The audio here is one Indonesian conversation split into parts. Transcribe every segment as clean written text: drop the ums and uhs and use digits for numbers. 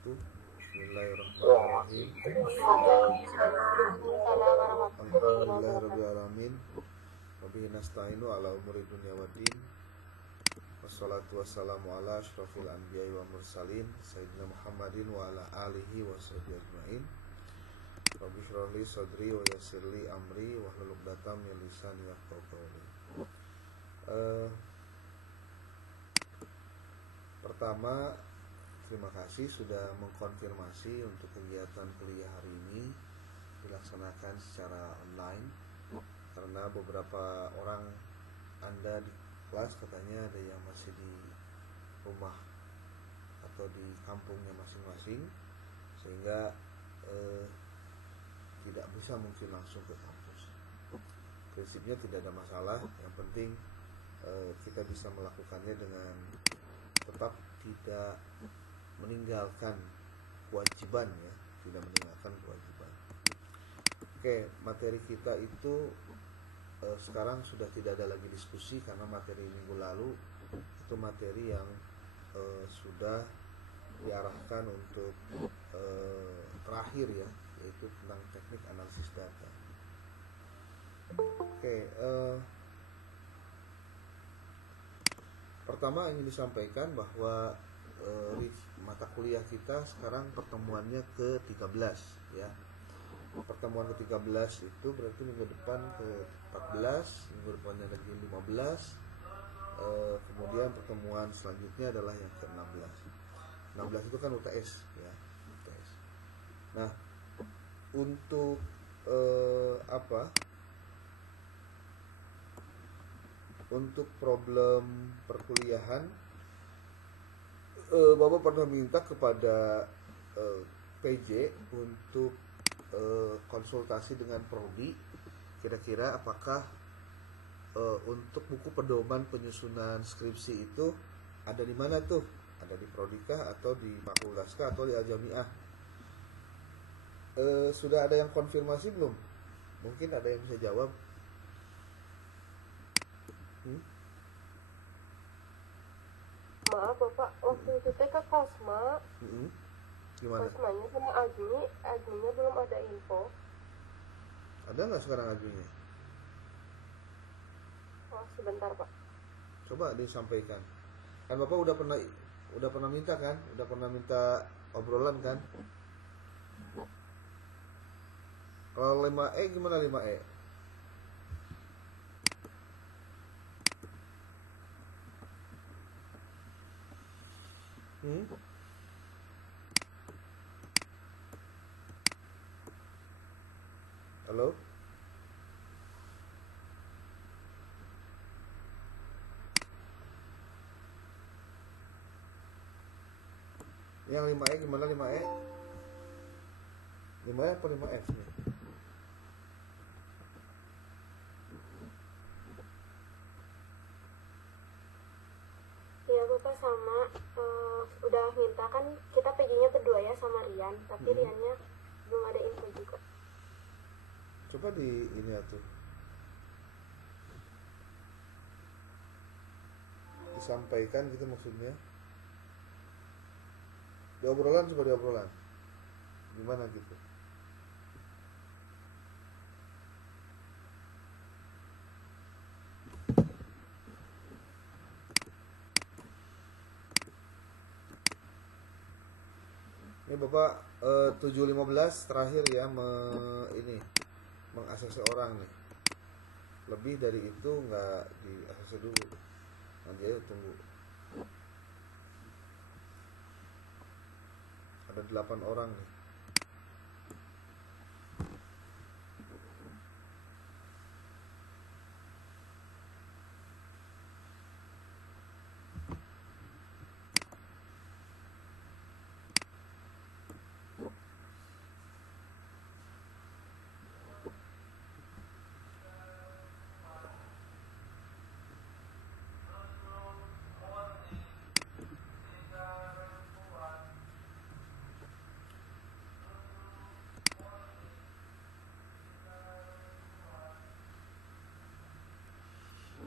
Bismillahirrahmanirrahim. Alhamdulillahirrahmanirrahim. Wabihi nasta'inu ala umuri dunya waddin. Wassalatu wassalamu ala ashrafil anbiya'i wa mursalin Sayyidina Muhammadin wa ala alihi wa sahbihi ajma'in. Rabbi shrah li sadri wa yassir li amri wa hlul 'uqdatam min lisani yafqahu qawli. Pertama, terima kasih sudah mengkonfirmasi untuk kegiatan kuliah hari ini dilaksanakan secara online. Karena beberapa orang Anda di kelas katanya ada yang masih di rumah atau di kampungnya masing-masing, sehingga tidak bisa mungkin langsung ke kampus. Prinsipnya tidak ada masalah, yang penting kita bisa melakukannya dengan tetap tidak meninggalkan kewajiban, ya, tidak meninggalkan kewajiban. Oke, materi kita itu sekarang sudah tidak ada lagi diskusi, karena materi minggu lalu itu materi yang sudah diarahkan untuk terakhir, ya, yaitu tentang teknik analisis data. Oke, pertama ingin disampaikan bahwa mata kuliah kita sekarang pertemuannya ke-13, ya. Pertemuan ke-13 itu berarti minggu depan ke-14, minggu depannya lagi 15. Kemudian pertemuan selanjutnya adalah yang ke-16. 16 itu kan UTS, ya, UTS. Nah, untuk untuk problem perkuliahan, Bapak pernah minta kepada PJ untuk konsultasi dengan prodi, kira-kira apakah untuk buku pedoman penyusunan skripsi itu ada di mana tuh? Ada di Prodikah atau di Fakultaskah atau di Al-Jamiah? Sudah ada yang konfirmasi belum? Mungkin ada yang bisa jawab. Maaf Bapak, waktu itu ke Kosma. Gimana? Kosmanya sama Agninya belum ada info. Ada nggak sekarang ajunya? Oh, sebentar Pak. Coba disampaikan. Kan Bapak udah pernah minta kan? Udah pernah minta obrolan kan? Kalau 5E gimana 5E? Halo? Yang 5E gimana 5E? 5E apa 5F nih? Iya Bapak, sama udah minta kan, kita PG-nya berdua ya sama Rian, tapi Riannya belum ada info juga. Coba di ini atuh. Disampaikan gitu maksudnya. Di obrolan, coba di obrolan. Gimana gitu? Ini Bapak 7.15 terakhir ya mengakses orang nih. Lebih dari itu nggak diakses dulu. Nanti aja tunggu. Ada 8 orang nih.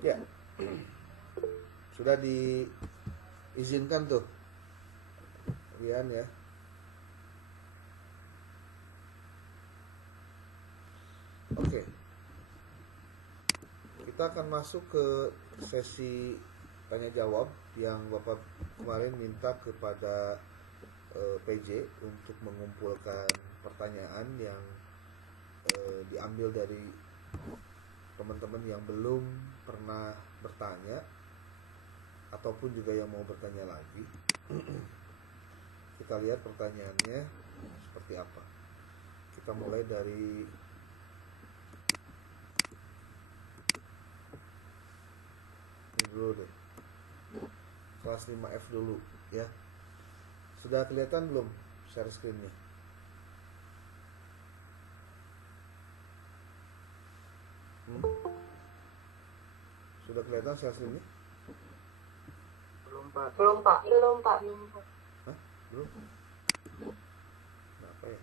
Ya, sudah diizinkan tuh Rian ya. Oke, kita akan masuk ke sesi tanya jawab yang Bapak kemarin minta kepada PJ untuk mengumpulkan pertanyaan yang diambil dari teman-teman yang belum pernah bertanya ataupun juga yang mau bertanya lagi. Kita lihat pertanyaannya seperti apa. Kita mulai dari ini dulu deh, kelas 5F dulu ya. Sudah kelihatan belum share screen-nya? Sudah kelihatan share screen-nya? Belum pak. Hah? Belum? Kenapa ya?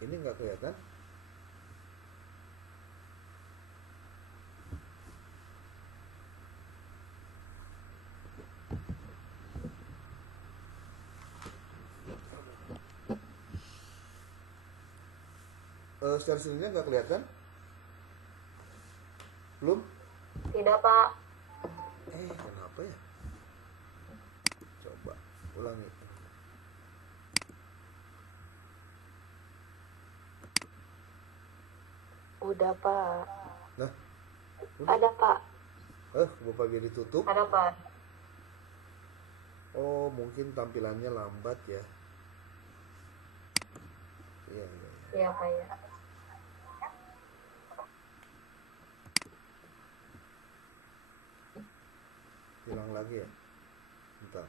Ini nggak kelihatan? Share screen-nya nggak kelihatan? Belum? Tidak pak. Kenapa ya? Coba ulangi. Udah pak. Nah, udah. Ada pak. Bapak jadi tutup. Ada pak. Oh, mungkin tampilannya lambat ya. Iya. Iya pak ya. Hilang lagi ya. Bentar.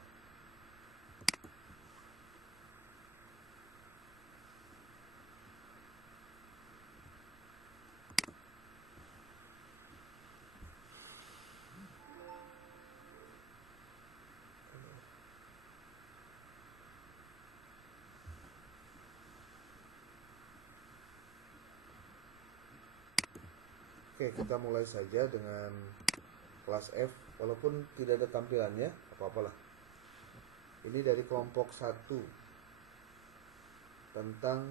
Oke, kita mulai saja dengan kelas F. Walaupun tidak ada tampilannya, apa-apalah. Ini dari kelompok 1 tentang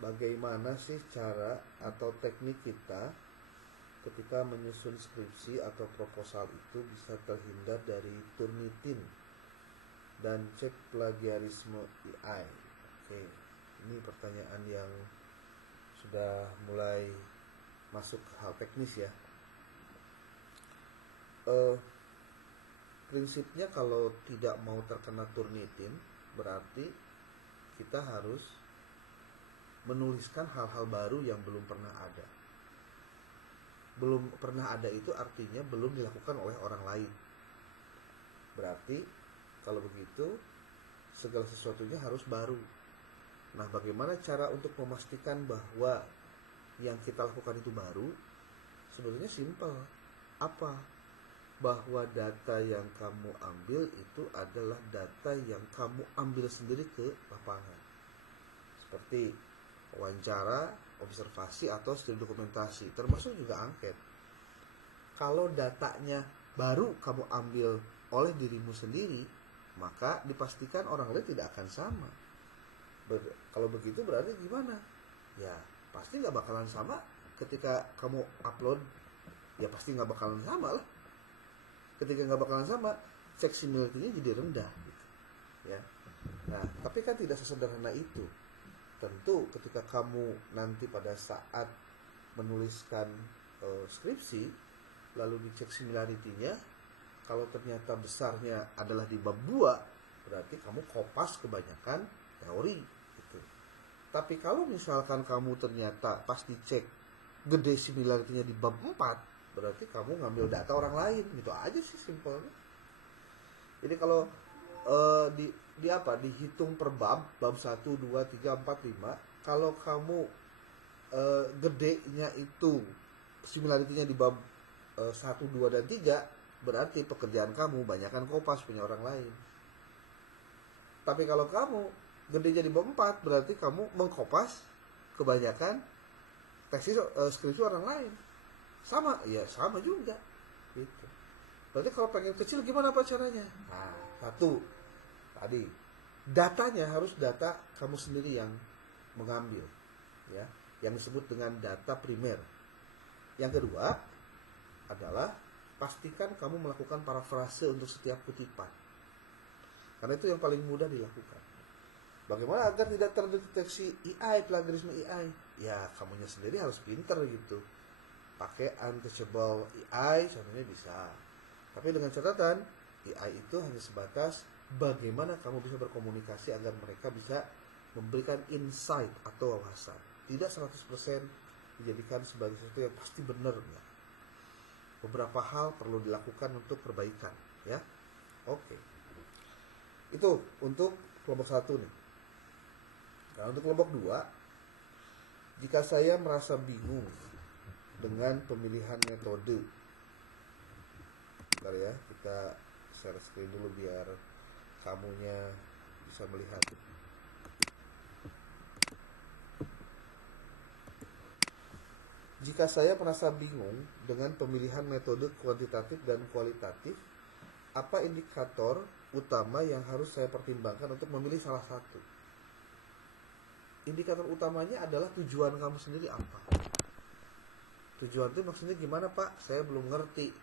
bagaimana sih cara atau teknik kita ketika menyusun skripsi atau proposal itu bisa terhindar dari Turnitin dan cek plagiarisme AI. Oke, ini pertanyaan yang sudah mulai masuk hal teknis ya. Prinsipnya kalau tidak mau terkena Turnitin, berarti kita harus menuliskan hal-hal baru yang belum pernah ada. Belum pernah ada itu artinya belum dilakukan oleh orang lain. Berarti kalau begitu segala sesuatunya harus baru. Nah, bagaimana cara untuk memastikan bahwa yang kita lakukan itu baru? Sebenarnya simpel. Apa? Bahwa data yang kamu ambil itu adalah data yang kamu ambil sendiri ke lapangan, seperti wawancara, observasi, atau studi dokumentasi, termasuk juga angket. Kalau datanya baru kamu ambil oleh dirimu sendiri, maka dipastikan orang lain tidak akan sama. Kalau begitu berarti gimana? Ya pasti nggak bakalan sama. Ketika kamu upload, ya pasti nggak bakalan sama lah. Ketika nggak bakalan sama, cek similarity-nya jadi rendah gitu. Ya. Nah, tapi kan tidak sesederhana itu. Tentu ketika kamu nanti pada saat menuliskan skripsi, lalu dicek similarity-nya, kalau ternyata besarnya adalah di bab 2, berarti kamu kopas kebanyakan teori gitu. Tapi kalau misalkan kamu ternyata pas dicek gede similarity-nya di bab 4, berarti kamu ngambil data orang lain. Gitu aja sih simpelnya. Jadi kalau dihitung per bab 1, 2, 3, 4, 5, kalau kamu gedenya itu similarity-nya di bab 1, 2, dan 3, berarti pekerjaan kamu banyakkan kopas punya orang lain. Tapi kalau kamu gedenya di bab 4, berarti kamu mengkopas kebanyakan tesis skripsi orang lain. Sama, ya sama juga gitu. Berarti kalau pengen kecil gimana Pak caranya? Nah, satu, tadi datanya harus data kamu sendiri yang mengambil, ya, yang disebut dengan data primer. Yang kedua adalah pastikan kamu melakukan parafrase untuk setiap kutipan, karena itu yang paling mudah dilakukan. Bagaimana agar tidak terdeteksi AI, plagiarisme AI? Ya, kamunya sendiri harus pinter gitu. Pakai untouchable AI, contohnya bisa. Tapi dengan catatan, AI itu hanya sebatas bagaimana kamu bisa berkomunikasi agar mereka bisa memberikan insight atau wawasan. Tidak 100% dijadikan sebagai sesuatu yang pasti benar. Ya. Beberapa hal perlu dilakukan untuk perbaikan. Ya, oke. Itu untuk kelompok 1 nih. Nah, untuk kelompok 2, jika saya merasa bingung dengan pemilihan metode, bentar ya, kita share screen dulu biar kamunya bisa melihat. Jika saya merasa bingung dengan pemilihan metode kuantitatif dan kualitatif, apa indikator utama yang harus saya pertimbangkan untuk memilih salah satu? Indikator utamanya adalah tujuan kamu sendiri apa. Tujuan itu maksudnya gimana Pak? Saya belum ngerti.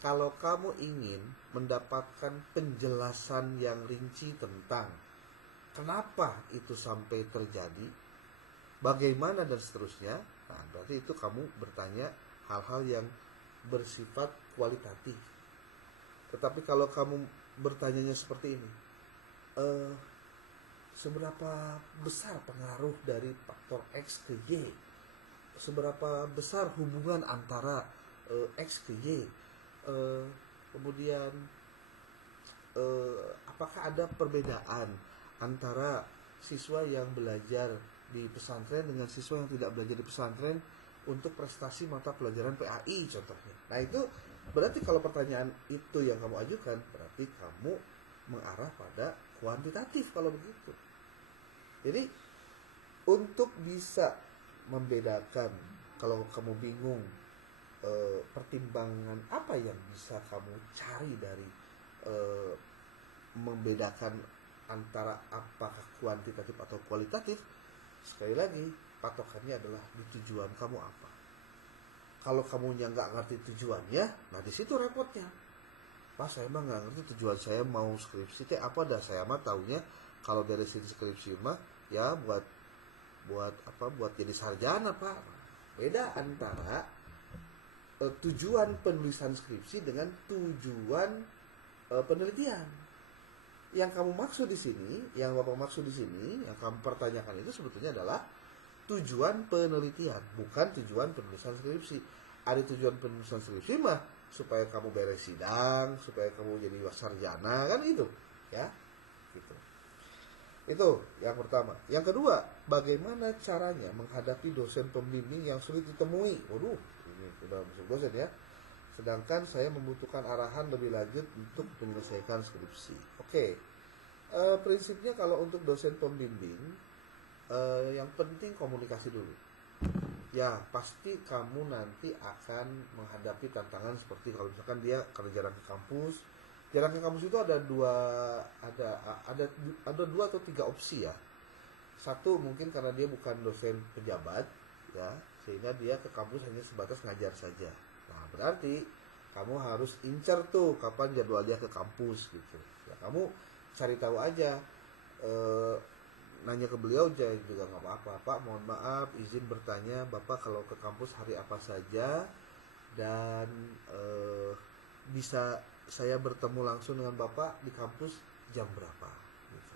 Kalau kamu ingin mendapatkan penjelasan yang rinci tentang kenapa itu sampai terjadi, bagaimana dan seterusnya, nah berarti itu kamu bertanya hal-hal yang bersifat kualitatif. Tetapi kalau kamu bertanyanya seperti ini, seberapa besar pengaruh dari faktor X ke Y? Seberapa besar hubungan antara X ke Y? Kemudian apakah ada perbedaan antara siswa yang belajar di pesantren dengan siswa yang tidak belajar di pesantren untuk prestasi mata pelajaran PAI contohnya. Nah itu berarti kalau pertanyaan itu yang kamu ajukan, berarti kamu mengarah pada kuantitatif kalau begitu. Jadi untuk bisa membedakan, kalau kamu bingung pertimbangan apa yang bisa kamu cari dari membedakan antara apakah kuantitatif atau kualitatif, sekali lagi patokannya adalah di tujuan kamu apa. Kalau kamunya nggak ngerti tujuannya, nah di situ repotnya. Pak, saya mah nggak ngerti tujuan saya mau skripsi teh apa, dah saya mah taunya kalau beresin skripsi mah ya buat jadi sarjana Pak. Beda antara tujuan penulisan skripsi dengan tujuan penelitian. Yang kamu maksud di sini, yang Bapak maksud di sini, yang kamu pertanyakan itu sebetulnya adalah tujuan penelitian, bukan tujuan penulisan skripsi. Ada tujuan penulisan skripsi mah supaya kamu beres sidang, supaya kamu jadi sarjana, kan itu, ya. Gitu. Itu yang pertama. Yang kedua, bagaimana caranya menghadapi dosen pembimbing yang sulit ditemui? Waduh, ini sudah masuk dosen ya. Sedangkan saya membutuhkan arahan lebih lanjut untuk menyelesaikan skripsi. Oke. Prinsipnya kalau untuk dosen pembimbing, yang penting komunikasi dulu. Ya, pasti kamu nanti akan menghadapi tantangan seperti kalau misalkan dia kerja jarang ke kampus. Jarang ke kampus itu ada dua atau tiga opsi ya. Satu, mungkin karena dia bukan dosen pejabat ya, sehingga dia ke kampus hanya sebatas ngajar saja. Nah, berarti kamu harus incer tuh kapan jadwal dia ke kampus gitu. Ya, kamu cari tahu aja, nanya ke beliau juga nggak apa-apa. Pak, mohon maaf, izin bertanya, Bapak kalau ke kampus hari apa saja, dan bisa saya bertemu langsung dengan Bapak di kampus jam berapa? Gitu.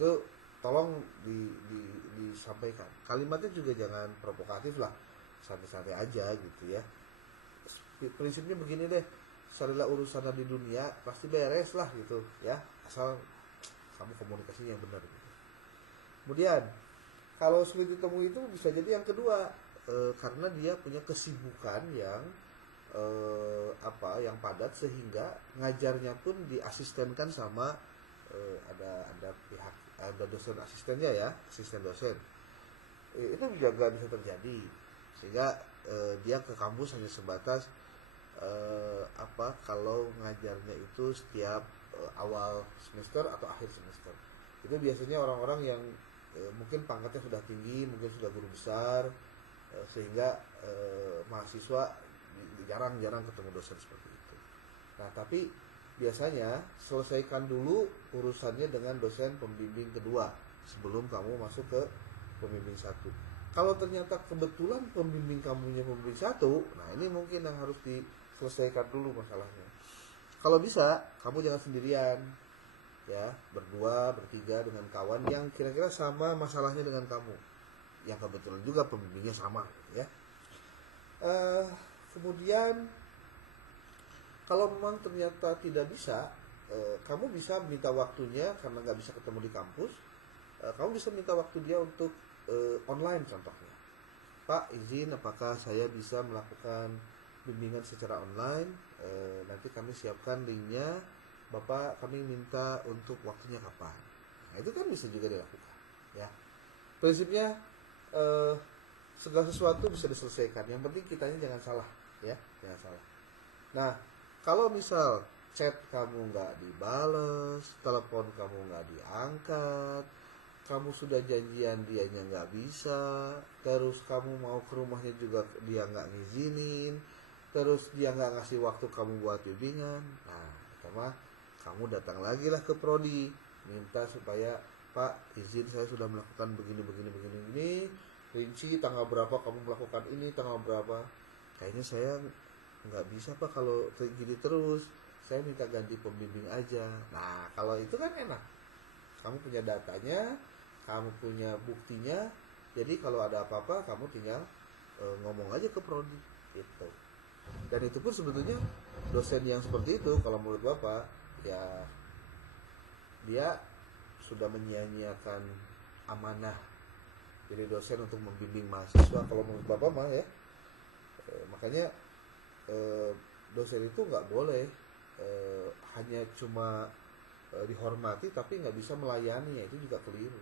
Itu tolong disampaikan. Kalimatnya juga jangan provokatif lah, santai-santai aja gitu ya. Prinsipnya begini deh, carilah urusan di dunia pasti beres lah gitu ya, asal kamu komunikasinya yang benar gitu. Kemudian kalau sulit ditemui itu bisa jadi yang kedua, karena dia punya kesibukan yang yang padat sehingga ngajarnya pun diasistenkan sama ada dosen asistennya ya, asisten dosen. Itu juga bisa terjadi sehingga dia ke kampus hanya sebatas kalau ngajarnya itu setiap awal semester atau akhir semester. Itu biasanya orang-orang yang mungkin pangkatnya sudah tinggi, mungkin sudah guru besar, sehingga mahasiswa jarang-jarang ketemu dosen seperti itu. Nah, tapi biasanya selesaikan dulu urusannya dengan dosen pembimbing kedua sebelum kamu masuk ke pembimbing satu. Kalau ternyata kebetulan pembimbing kamunya pembimbing satu, nah ini mungkin yang harus diselesaikan dulu masalahnya. Kalau bisa, kamu jangan sendirian, ya, berdua, bertiga dengan kawan yang kira-kira sama masalahnya dengan kamu, yang kebetulan juga pembimbingnya sama, ya. Kemudian kalau memang ternyata tidak bisa, kamu bisa minta waktunya karena nggak bisa ketemu di kampus. Kamu bisa minta waktu dia untuk online contohnya. Pak, izin apakah saya bisa melakukan bimbingan secara online? Nanti kami siapkan linknya. Bapak, kami minta untuk waktunya kapan? Nah, itu kan bisa juga dilakukan, ya. Prinsipnya segala sesuatu bisa diselesaikan. Yang penting kitanya jangan salah, ya, jangan salah. Nah, kalau misal chat kamu nggak dibales, telepon kamu nggak diangkat, kamu sudah janjian dianya nggak bisa, terus kamu mau ke rumahnya juga dia nggak ngizinin, terus dia nggak ngasih waktu kamu buat bimbingan, nah sama kamu datang lagi lah ke prodi, minta supaya Pak izin saya sudah melakukan begini, rinci tanggal berapa kamu melakukan ini, tanggal berapa, kayaknya saya nggak bisa Pak kalau gini terus, saya minta ganti pembimbing aja. Nah kalau itu kan enak, kamu punya datanya, kamu punya buktinya, jadi kalau ada apa-apa kamu tinggal ngomong aja ke prodi itu. Dan itu pun sebetulnya dosen yang seperti itu kalau menurut Bapak ya dia sudah menyia-nyiakan amanah jadi dosen untuk membimbing mahasiswa kalau menurut Bapak mah, ya. Makanya dosen itu nggak boleh hanya cuma dihormati tapi nggak bisa melayani, ya itu juga keliru.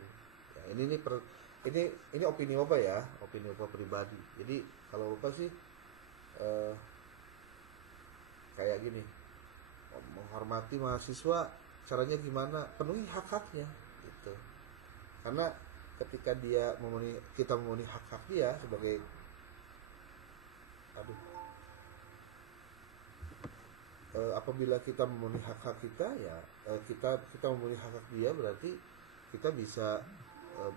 Ya, ini opini Bapak, ya, opini Bapak pribadi. Jadi kalau Bapak sih kayak gini, menghormati mahasiswa caranya gimana, penuhi hak-haknya gitu. Karena ketika kita memenuhi hak-hak dia sebagai apabila kita memenuhi hak-hak kita, ya kita memenuhi hak-hak dia, berarti kita bisa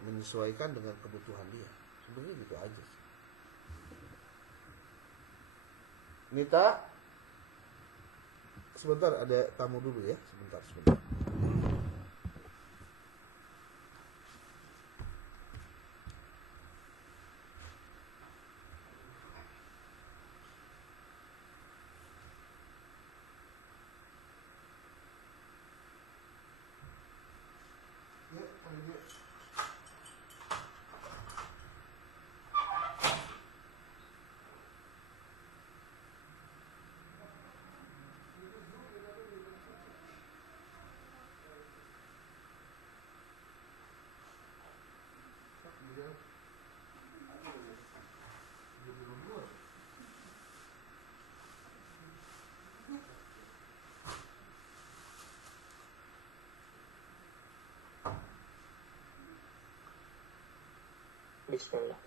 menyesuaikan dengan kebutuhan dia. Sebenarnya gitu aja sih. Nita, sebentar ada tamu dulu ya, sebentar. Bismillah.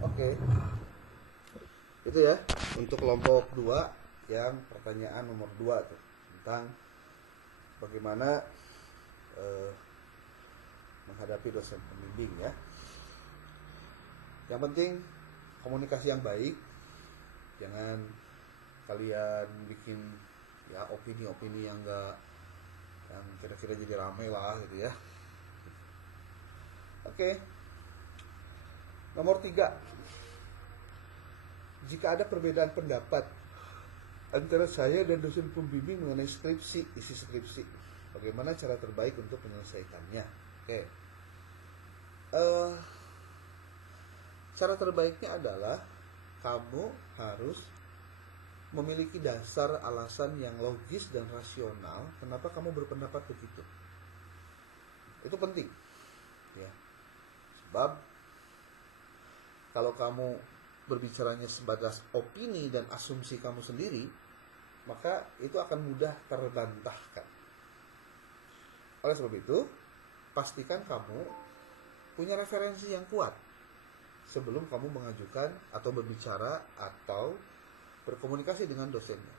Oke. Itu ya untuk kelompok 2 yang pertanyaan nomor 2 tuh tentang bagaimana menghadapi dosen pembimbing, ya. Yang penting komunikasi yang baik, jangan kalian bikin ya opini-opini yang kira-kira jadi ramai lah gitu ya. Oke. Nomor 3, jika ada perbedaan pendapat antara saya dan dosen pembimbing mengenai isi skripsi, bagaimana cara terbaik untuk menyelesaikannya? Oke. Cara terbaiknya adalah kamu harus memiliki dasar alasan yang logis dan rasional kenapa kamu berpendapat begitu. Itu penting, ya. Sebab kalau kamu berbicaranya sebatas opini dan asumsi kamu sendiri, maka itu akan mudah terbantahkan. Oleh sebab itu, pastikan kamu punya referensi yang kuat sebelum kamu mengajukan atau berbicara atau berkomunikasi dengan dosennya.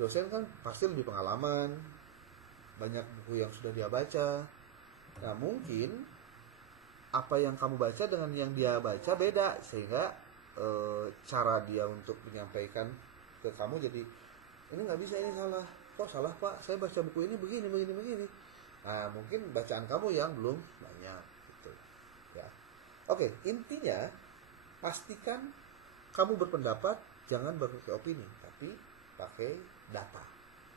Dosen kan pasti lebih pengalaman, banyak buku yang sudah dia baca. Nah, mungkin apa yang kamu baca dengan yang dia baca beda, sehingga cara dia untuk menyampaikan ke kamu jadi, ini nggak bisa, ini salah. Kok salah pak? Saya baca buku ini begini. Nah, mungkin bacaan kamu yang belum banyak gitu, ya. Oke, intinya pastikan kamu berpendapat jangan pakai opini, tapi pakai data,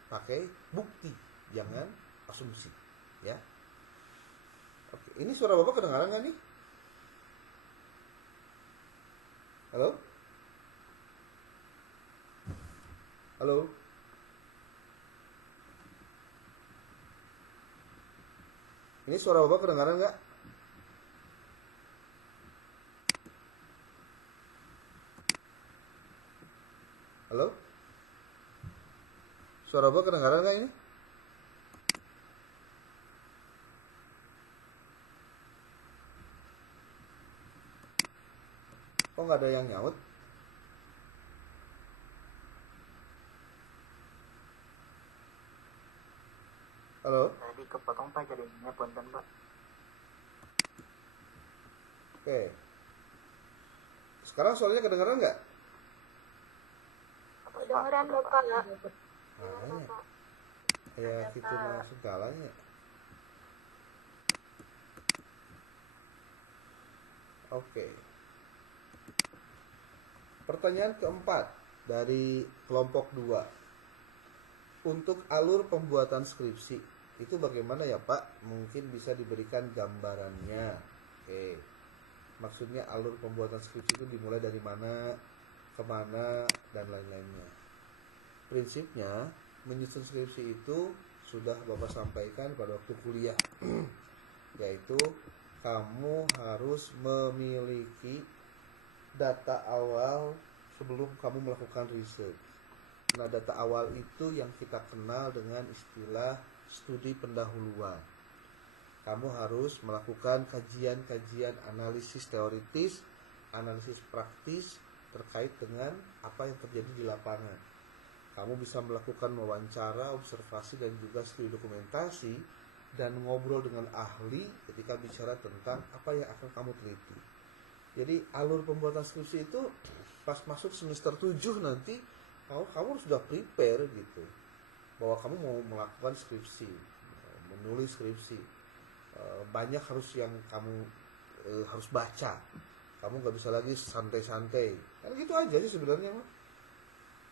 pakai bukti, jangan asumsi, ya. Oke, ini suara Bapak kedengaran nggak nih? Halo? Halo? Ini suara Bapak kedengaran nggak? Halo? Suara Bapak kedengaran nggak ini? Kok nggak ada yang nyaut? Halo? Tadi kepotong pak jaringannya, punten pak. Oke. Sekarang suaranya kedengaran nggak? Kedengeran Bapak. Makanya. Ya gitu masuk galanya. Oke. Pertanyaan keempat dari kelompok 2. Untuk alur pembuatan skripsi itu bagaimana ya Pak? Mungkin bisa diberikan gambarannya. Oke. Maksudnya alur pembuatan skripsi itu dimulai dari mana, kemana, dan lain-lainnya. Prinsipnya menyusun skripsi itu sudah Bapak sampaikan pada waktu kuliah, yaitu kamu harus memiliki data awal sebelum kamu melakukan riset. Nah, data awal itu yang kita kenal dengan istilah studi pendahuluan. Kamu harus melakukan kajian-kajian analisis teoritis, analisis praktis terkait dengan apa yang terjadi di lapangan. Kamu bisa melakukan wawancara, observasi, dan juga studi dokumentasi, dan ngobrol dengan ahli ketika bicara tentang apa yang akan kamu teliti. Jadi alur pembuatan skripsi itu pas masuk semester 7 nanti kamu sudah prepare gitu, bahwa kamu mau melakukan skripsi, menulis skripsi. Banyak harus yang kamu harus baca. Kamu nggak bisa lagi santai-santai. Kan gitu aja sih sebenarnya mah.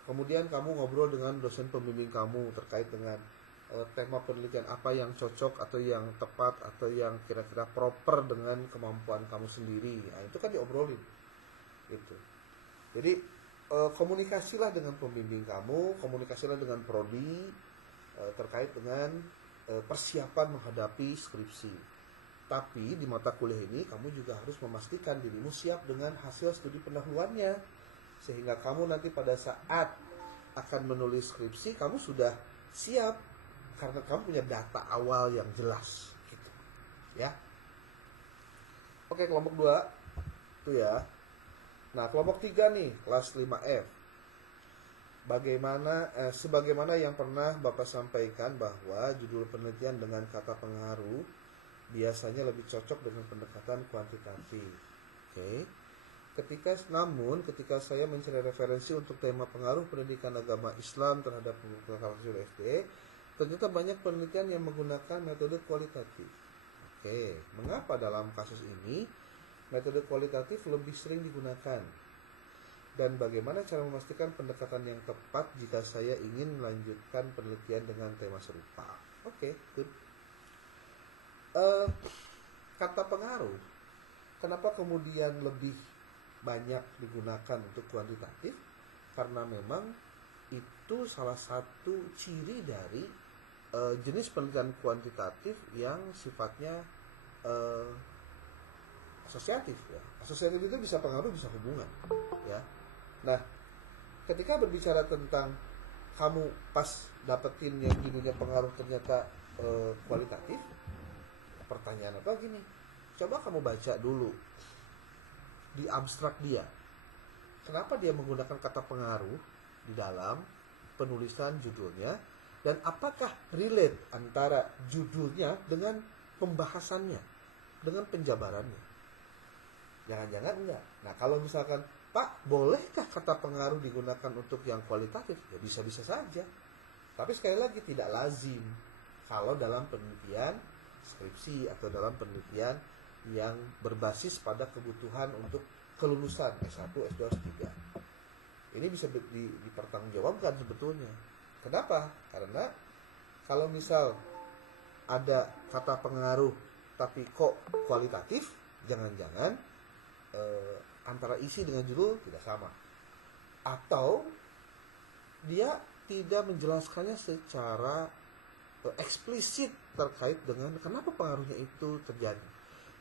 Kemudian kamu ngobrol dengan dosen pembimbing kamu terkait dengan tema penelitian apa yang cocok atau yang tepat atau yang kira-kira proper dengan kemampuan kamu sendiri. Nah, itu kan diobrolin. Gitu. Jadi komunikasilah dengan pembimbing kamu, komunikasilah dengan prodi terkait dengan persiapan menghadapi skripsi. Tapi di mata kuliah ini kamu juga harus memastikan dirimu siap dengan hasil studi pendahuluannya, sehingga kamu nanti pada saat akan menulis skripsi kamu sudah siap karena kamu punya data awal yang jelas gitu. Ya. Oke, kelompok 2 itu ya. Nah, kelompok 3 nih, kelas 5F. Sebagaimana yang pernah Bapak sampaikan bahwa judul penelitian dengan kata pengaruh biasanya lebih cocok dengan pendekatan kuantitatif. Oke. Ketika saya mencari referensi untuk tema pengaruh pendidikan agama Islam terhadap pembukaan SD, ternyata banyak penelitian yang menggunakan metode kualitatif. Oke, mengapa dalam kasus ini metode kualitatif lebih sering digunakan? Dan bagaimana cara memastikan pendekatan yang tepat jika saya ingin melanjutkan penelitian dengan tema serupa? Oke, good. Kata pengaruh, kenapa kemudian lebih banyak digunakan untuk kuantitatif? Karena memang itu salah satu ciri dari jenis penelitian kuantitatif yang sifatnya asosiatif ya. Asosiatif itu bisa pengaruh, bisa hubungan ya. Nah, ketika berbicara tentang kamu pas dapetin yang judulnya pengaruh ternyata kualitatif, pertanyaan apa gini? Coba kamu baca dulu di abstrak dia. Kenapa dia menggunakan kata pengaruh di dalam penulisan judulnya, dan apakah relate antara judulnya dengan pembahasannya, dengan penjabarannya? Jangan-jangan enggak. Nah, kalau misalkan, Pak, bolehkah kata pengaruh digunakan untuk yang kualitatif? Ya bisa-bisa saja. Tapi sekali lagi tidak lazim kalau dalam penelitian skripsi atau dalam penelitian yang berbasis pada kebutuhan untuk kelulusan S1, S2, S3. Ini bisa dipertanggungjawabkan sebetulnya. Kenapa? Karena kalau misal ada kata pengaruh tapi kok kualitatif, jangan-jangan antara isi dengan judul tidak sama, atau dia tidak menjelaskannya secara eksplisit terkait dengan kenapa pengaruhnya itu terjadi.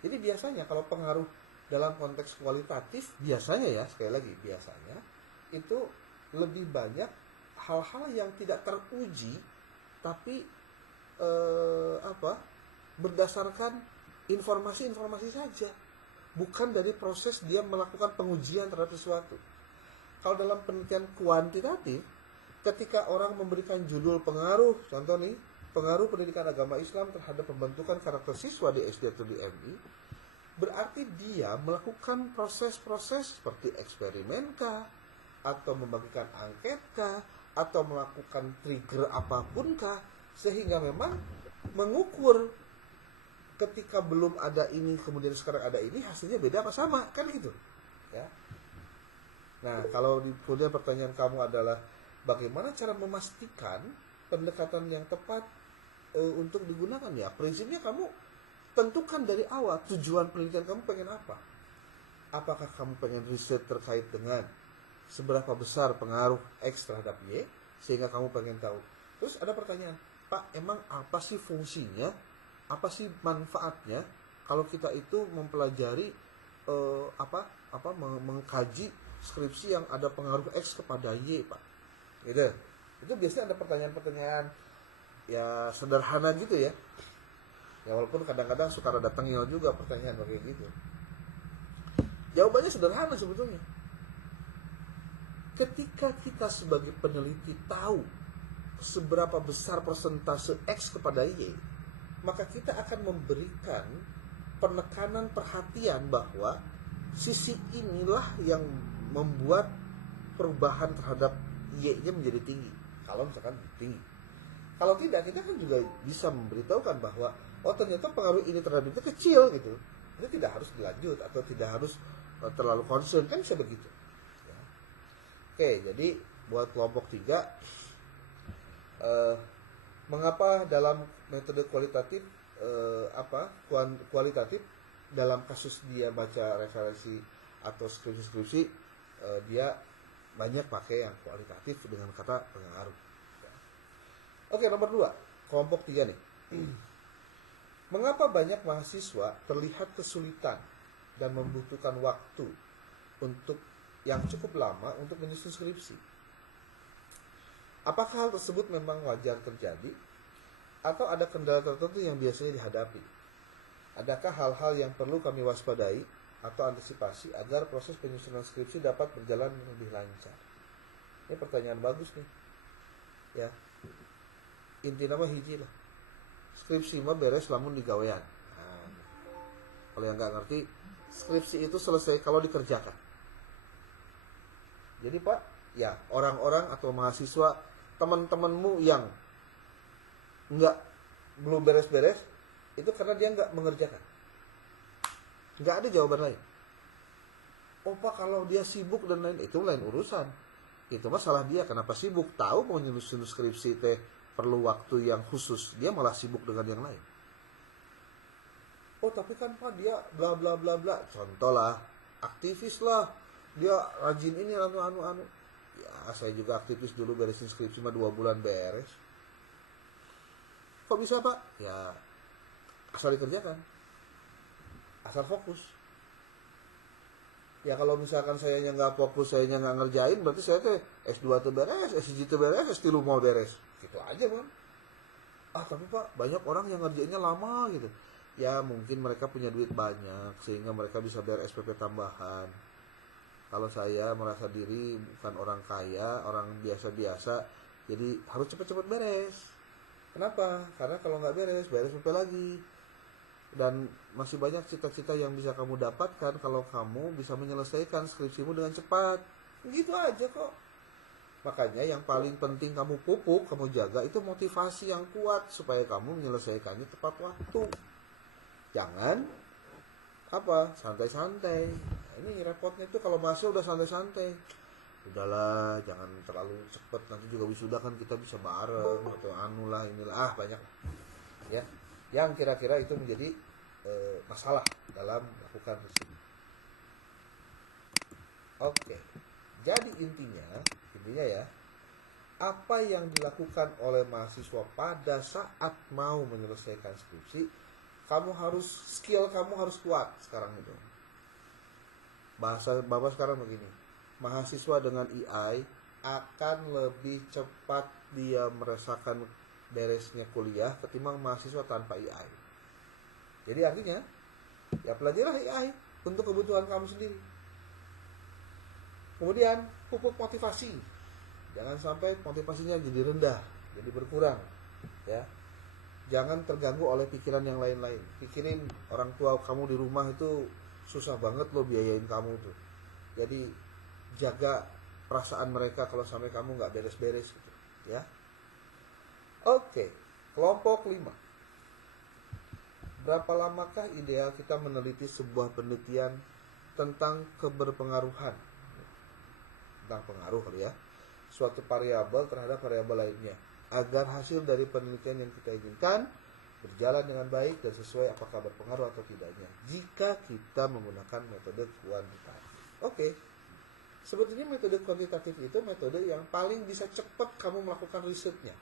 Jadi biasanya kalau pengaruh dalam konteks kualitatif, biasanya ya, sekali lagi biasanya itu lebih banyak hal-hal yang tidak teruji, tapi berdasarkan informasi-informasi saja, bukan dari proses dia melakukan pengujian terhadap sesuatu. Kalau dalam penelitian kuantitatif, ketika orang memberikan judul pengaruh, contoh nih, pengaruh pendidikan agama Islam terhadap pembentukan karakter siswa di SD atau di MI, berarti dia melakukan proses-proses seperti eksperimen kah, atau membagikan angket kah, atau melakukan trigger apapun kah, sehingga memang mengukur ketika belum ada ini kemudian sekarang ada ini, hasilnya beda apa sama, kan gitu ya. Nah, kalau kemudian pertanyaan kamu adalah bagaimana cara memastikan pendekatan yang tepat untuk digunakan, ya prinsipnya kamu tentukan dari awal tujuan penelitian kamu pengen apa. Apakah kamu pengen riset terkait dengan seberapa besar pengaruh X terhadap Y, sehingga kamu pengen tahu. Terus ada pertanyaan, Pak, emang apa sih fungsinya, apa sih manfaatnya kalau kita itu mempelajari mengkaji skripsi yang ada pengaruh X kepada Y, Pak? Gitu. Itu biasanya ada pertanyaan-pertanyaan ya sederhana gitu ya. Ya walaupun kadang-kadang suka ada tengil juga pertanyaan kayak gitu. Jawabannya sederhana sebetulnya. Ketika kita sebagai peneliti tahu seberapa besar persentase X kepada Y, maka kita akan memberikan penekanan perhatian bahwa sisi inilah yang membuat perubahan terhadap Y-nya menjadi tinggi. Kalau misalkan tinggi. Kalau tidak, kita kan juga bisa memberitahukan bahwa oh ternyata pengaruh ini terhadap itu kecil gitu. Itu tidak harus dilanjut atau tidak harus terlalu concern, kan bisa begitu. Ya. Oke, jadi buat kelompok 3, mengapa dalam metode kualitatif kualitatif dalam kasus dia baca referensi atau skripsi dia banyak pakai yang kualitatif dengan kata pengaruh. Ya. Oke, nomor 2, kelompok 3 nih. Mengapa banyak mahasiswa terlihat kesulitan dan membutuhkan waktu untuk yang cukup lama untuk menyusun skripsi? Apakah hal tersebut memang wajar terjadi atau ada kendala tertentu yang biasanya dihadapi? Adakah hal-hal yang perlu kami waspadai atau antisipasi agar proses penyusunan skripsi dapat berjalan lebih lancar? Ini pertanyaan bagus nih. Ya. Inti nama hiji lah. Skripsi mah beres lamun digawean. Nah, kalau yang nggak ngerti, skripsi itu selesai kalau dikerjakan. Jadi Pak, ya orang-orang atau mahasiswa, teman-temanmu yang belum beres-beres, itu karena dia nggak mengerjakan. Nggak ada jawaban lain. Oh Pak, kalau dia sibuk dan lain, itu lain urusan. Itu masalah dia, kenapa sibuk? Tahu mau nyusun skripsi teh perlu waktu yang khusus, dia malah sibuk dengan yang lain. Oh tapi kan Pak dia bla bla bla bla. Contoh lah, aktivis lah, dia rajin ini anu. Ya saya juga aktivis dulu, beresin skripsi mah 2 bulan beres. Kok bisa Pak? Ya asal dikerjakan, asal fokus. Ya kalau misalkan saya nggak fokus, saya nggak ngerjain, berarti saya teh S2 tuh beres, S1 tuh beres, S3 mau beres. Gitu aja Bang. Ah tapi Pak banyak orang yang ngerjainnya lama gitu. Ya mungkin mereka punya duit banyak sehingga mereka bisa bayar SPP tambahan. Kalau saya merasa diri bukan orang kaya, orang biasa-biasa, jadi harus cepat-cepat beres. Kenapa? Karena kalau nggak beres, bayar SPP lagi. Dan masih banyak cita-cita yang bisa kamu dapatkan kalau kamu bisa menyelesaikan skripsimu dengan cepat. Gitu aja kok. Makanya yang paling penting kamu pupuk, kamu jaga itu motivasi yang kuat supaya kamu menyelesaikannya tepat waktu. Jangan santai-santai. Nah, ini repotnya itu kalau masih udah santai-santai. Udahlah, jangan terlalu cepet, nanti juga wisuda kan kita bisa bareng atau anu lah inilah banyak ya. Yang kira-kira itu menjadi masalah dalam melakukan riset. Oke. Jadi intinya ya, apa yang dilakukan oleh mahasiswa pada saat mau menyelesaikan skripsi, skill kamu harus kuat sekarang itu. Bahasa Bapak sekarang begini, mahasiswa dengan EI akan lebih cepat dia merasakan beresnya kuliah ketimbang mahasiswa tanpa EI. Jadi artinya, ya pelajarilah EI untuk kebutuhan kamu sendiri. Kemudian pupuk motivasi. Jangan sampai motivasinya jadi rendah, jadi berkurang, ya. Jangan terganggu oleh pikiran yang lain-lain. Pikirin orang tua kamu di rumah itu susah banget loh biayain kamu tuh. Jadi jaga perasaan mereka kalau sampai kamu nggak beres-beres gitu, ya. Oke, kelompok 5. Berapa lamakah ideal kita meneliti sebuah penelitian tentang keberpengaruhan? Tentang pengaruh kali ya, suatu variabel terhadap variabel lainnya, agar hasil dari penelitian yang kita inginkan berjalan dengan baik dan sesuai apakah berpengaruh atau tidaknya jika kita menggunakan metode kuantitatif. Oke. Sebetulnya metode kuantitatif itu metode yang paling bisa cepat kamu melakukan risetnya.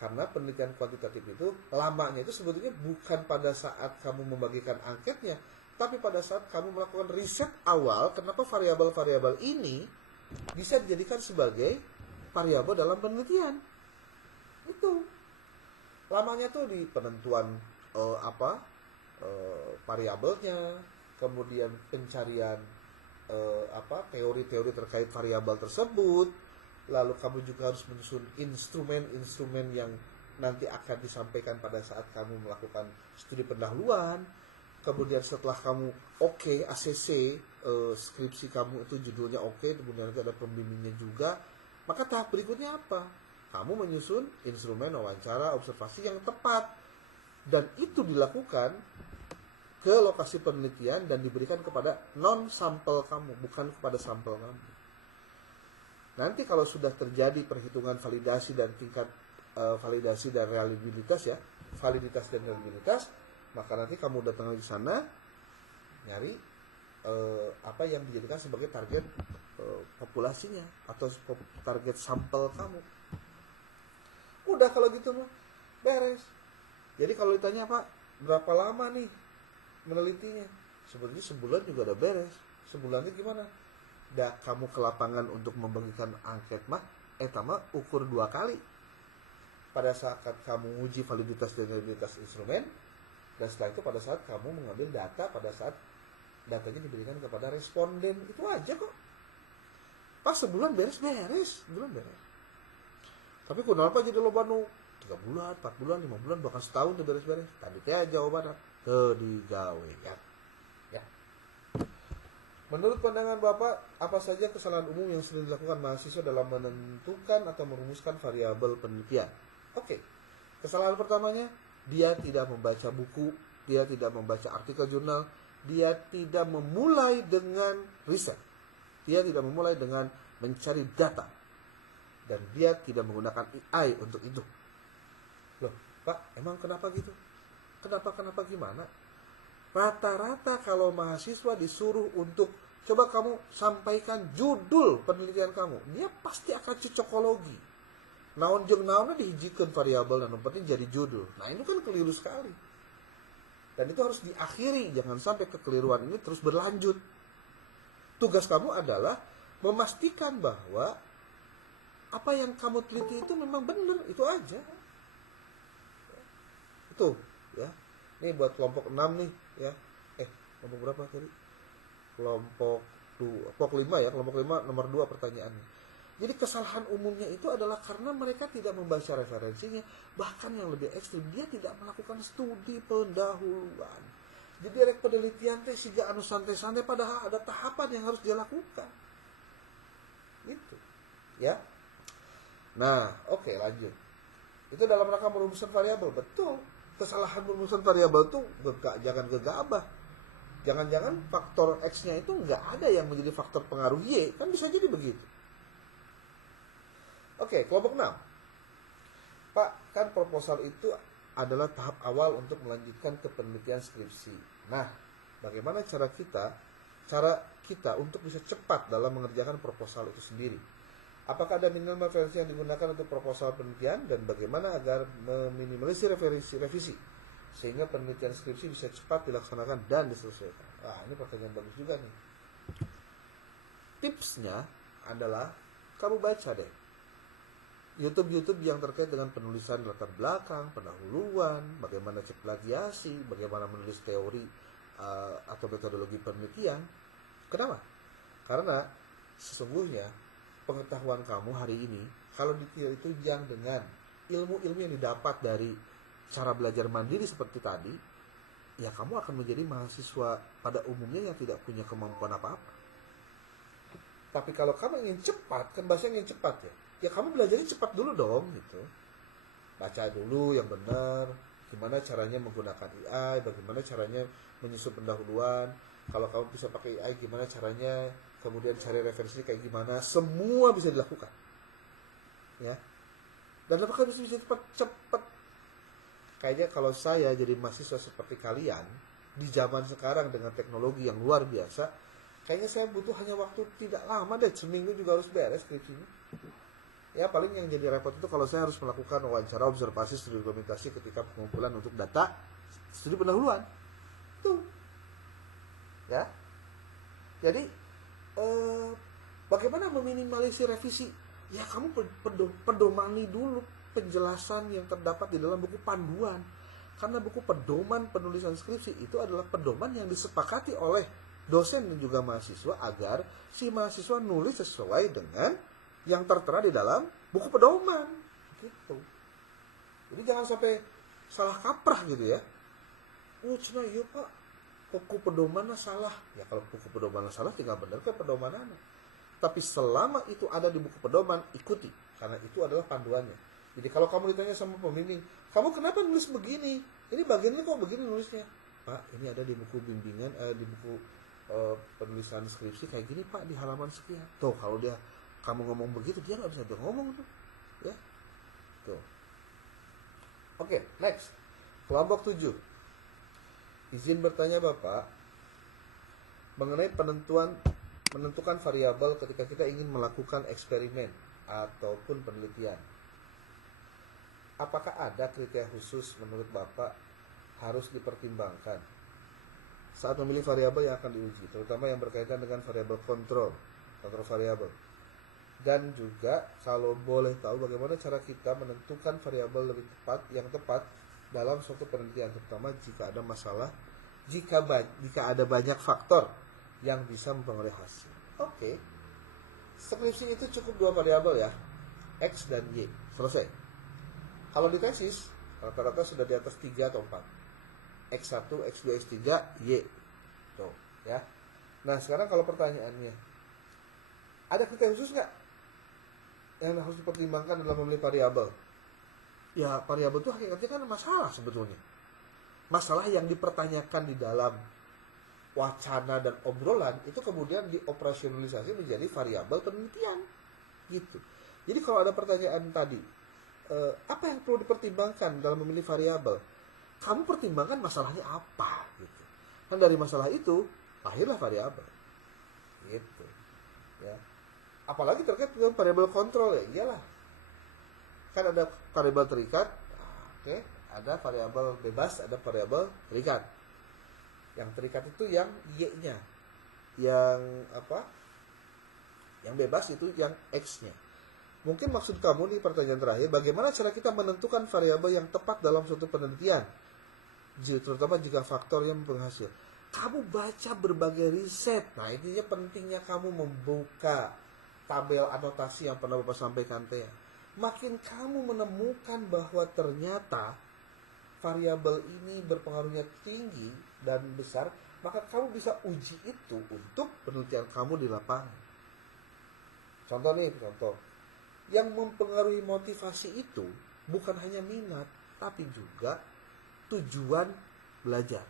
Karena penelitian kuantitatif itu lamanya itu sebetulnya bukan pada saat kamu membagikan angketnya, tapi pada saat kamu melakukan riset awal, kenapa variabel-variabel ini bisa dijadikan sebagai variabel dalam penelitian. Itu lamanya tuh di penentuan variabelnya, kemudian pencarian teori-teori terkait variabel tersebut. Lalu kamu juga harus menyusun instrumen-instrumen yang nanti akan disampaikan pada saat kamu melakukan studi pendahuluan. Kemudian setelah kamu ACC, skripsi kamu itu judulnya kemudian nanti ada pembimbingnya juga. Maka tahap berikutnya apa? Kamu menyusun instrumen wawancara observasi yang tepat. Dan itu dilakukan ke lokasi penelitian dan diberikan kepada non-sampel kamu, bukan kepada sampel kamu. Nanti kalau sudah terjadi perhitungan validasi dan tingkat validasi dan reliabilitas ya, validitas dan reliabilitas, maka nanti kamu datang di sana nyari apa yang dijadikan sebagai target populasinya atau target sampel kamu. Udah kalau gitu mah beres. Jadi kalau ditanya Pak, berapa lama nih menelitinya? Sebetulnya sebulan juga udah beres. Sebulan itu gimana? Dah kamu ke lapangan untuk membagikan angket mah ukur 2 kali. Pada saat kamu uji validitas dan reliabilitas instrumen, dan setelah itu pada saat kamu mengambil data, pada saat datanya diberikan kepada responden. Itu aja kok. Pas sebulan beres-beres, sebulan beres. Tapi kenapa jadi loba nu 3 bulan, 4 bulan, 5 bulan, bahkan setahun tuh beres-beres? Tadi teh jawabannya digawe ya. Menurut pandangan Bapak, apa saja kesalahan umum yang sering dilakukan mahasiswa dalam menentukan atau merumuskan variabel penelitian? Oke. Kesalahan pertamanya, dia tidak membaca buku, dia tidak membaca artikel jurnal, dia tidak memulai dengan riset. Dia tidak memulai dengan mencari data. Dan dia tidak menggunakan AI untuk itu. Loh, Pak, emang kenapa gitu? Kenapa gimana? Rata-rata kalau mahasiswa disuruh untuk coba kamu sampaikan judul penelitian kamu, dia pasti akan cocokologi. Naon jeung naonna dihijikeun variabel dan penting jadi judul. Nah, ini kan keliru sekali. Dan itu harus diakhiri, jangan sampai kekeliruan ini terus berlanjut. Tugas kamu adalah memastikan bahwa apa yang kamu teliti itu memang benar, itu aja. Itu, ya. Ini buat kelompok 6 nih, ya. Kelompok berapa tadi? Kelompok 5 ya, kelompok 5 nomor 2 pertanyaannya. Jadi kesalahan umumnya itu adalah karena mereka tidak membaca referensinya, bahkan yang lebih ekstrim dia tidak melakukan studi pendahuluan. Jadi rek penelitian teh siga anu santai-santai padahal ada tahapan yang harus dia lakukan. Gitu. Ya. Nah, oke, lanjut. Itu dalam rangka merumuskan variabel, betul. Kesalahan merumuskan variabel itu jangan gegabah. Jangan-jangan faktor X-nya itu nggak ada yang menjadi faktor pengaruh Y, kan bisa jadi begitu. Oke, kelompok 6. Pak, kan proposal itu adalah tahap awal untuk melanjutkan ke penelitian skripsi. Nah, bagaimana cara kita untuk bisa cepat dalam mengerjakan proposal itu sendiri? Apakah ada minimal referensi yang digunakan untuk proposal penelitian dan bagaimana agar meminimalisir revisi sehingga penelitian skripsi bisa cepat dilaksanakan dan diselesaikan? Nah, ini pertanyaan bagus juga nih. Tipsnya adalah kamu baca deh YouTube yang terkait dengan penulisan latar belakang, pendahuluan, bagaimana cek plagiasi, bagaimana menulis teori atau metodologi penelitian. Kenapa? Karena sesungguhnya pengetahuan kamu hari ini kalau ditunjang dengan ilmu-ilmu yang didapat dari cara belajar mandiri seperti tadi, ya kamu akan menjadi mahasiswa pada umumnya yang tidak punya kemampuan apa-apa. Tapi kalau kamu ingin cepat, kan bahasanya ingin cepat ya kamu belajarnya cepat dulu dong gitu. Baca dulu yang benar, gimana caranya menggunakan AI, bagaimana caranya menyusun pendahuluan. Kalau kamu bisa pakai AI, gimana caranya, kemudian cari referensi kayak gimana, semua bisa dilakukan. Ya. Dan apakah bisa cepat? Kayaknya kalau saya jadi mahasiswa seperti kalian di zaman sekarang dengan teknologi yang luar biasa, kayaknya saya butuh hanya waktu tidak lama deh, seminggu juga harus beres skripsinya. Ya paling yang jadi repot itu kalau saya harus melakukan wawancara, observasi, studi dokumentasi ketika pengumpulan untuk data studi pendahuluan. Tuh. Ya. Jadi bagaimana meminimalisir revisi? Ya kamu pedomani dulu penjelasan yang terdapat di dalam buku panduan. Karena buku pedoman penulisan skripsi itu adalah pedoman yang disepakati oleh dosen dan juga mahasiswa agar si mahasiswa nulis sesuai dengan yang tertera di dalam buku pedoman gitu. Jadi jangan sampai salah kaprah gitu ya. Cina iya Pak, buku pedomannya salah. Ya kalau buku pedomannya salah tinggal bener ke pedomanannya. Tapi selama itu ada di buku pedoman, ikuti karena itu adalah panduannya. Jadi kalau kamu ditanya sama pembimbing, kamu kenapa nulis begini? Ini bagiannya kok begini nulisnya? Pak, ini ada di buku bimbingan, di buku penulisan skripsi kayak gini Pak, di halaman sekian. Tuh kalau kamu ngomong begitu, dia nggak bisa ngomong tuh, ya. Tuh. Oke, next. Kelompok 7. Izin bertanya Bapak mengenai menentukan variabel ketika kita ingin melakukan eksperimen ataupun penelitian. Apakah ada kriteria khusus menurut Bapak harus dipertimbangkan saat memilih variabel yang akan diuji, terutama yang berkaitan dengan variabel kontrol variabel? Dan juga kalau boleh tahu bagaimana cara kita menentukan variabel yang tepat dalam suatu penelitian, terutama jika ada masalah, jika ada banyak faktor yang bisa mempengaruhi hasil. Oke. Skripsi itu cukup 2 variabel ya, X dan Y. Selesai. Kalau di tesis rata-rata sudah di atas 3 atau 4. X1, X2, X3, Y. Tuh, ya. Nah, sekarang kalau pertanyaannya, ada kriteria khusus nggak yang harus dipertimbangkan dalam memilih variabel? Ya, variabel itu hakikatnya kan masalah sebetulnya. Masalah yang dipertanyakan di dalam wacana dan obrolan itu kemudian dioperasionalisasi menjadi variabel penelitian gitu. Jadi kalau ada pertanyaan tadi, apa yang perlu dipertimbangkan dalam memilih variabel? Kamu pertimbangkan masalahnya apa gitu. Dan dari masalah itu lahirlah variabel gitu ya. Apalagi terkait dengan variabel kontrol, ya iyalah, kan ada variabel terikat. Oke, ada variabel bebas, ada variabel terikat. Yang terikat itu yang y-nya, yang apa, yang bebas itu yang x-nya. Mungkin maksud kamu nih, pertanyaan terakhir, bagaimana cara kita menentukan variabel yang tepat dalam suatu penelitian, terutama jika faktor yang penghasil. Kamu baca berbagai riset. Nah, intinya pentingnya kamu membuka tabel anotasi yang pernah Bapak sampaikan teh. Makin kamu menemukan bahwa ternyata variabel ini berpengaruhnya tinggi dan besar, maka kamu bisa uji itu untuk penelitian kamu di lapangan. Contoh nih, yang mempengaruhi motivasi itu bukan hanya minat, tapi juga tujuan belajar.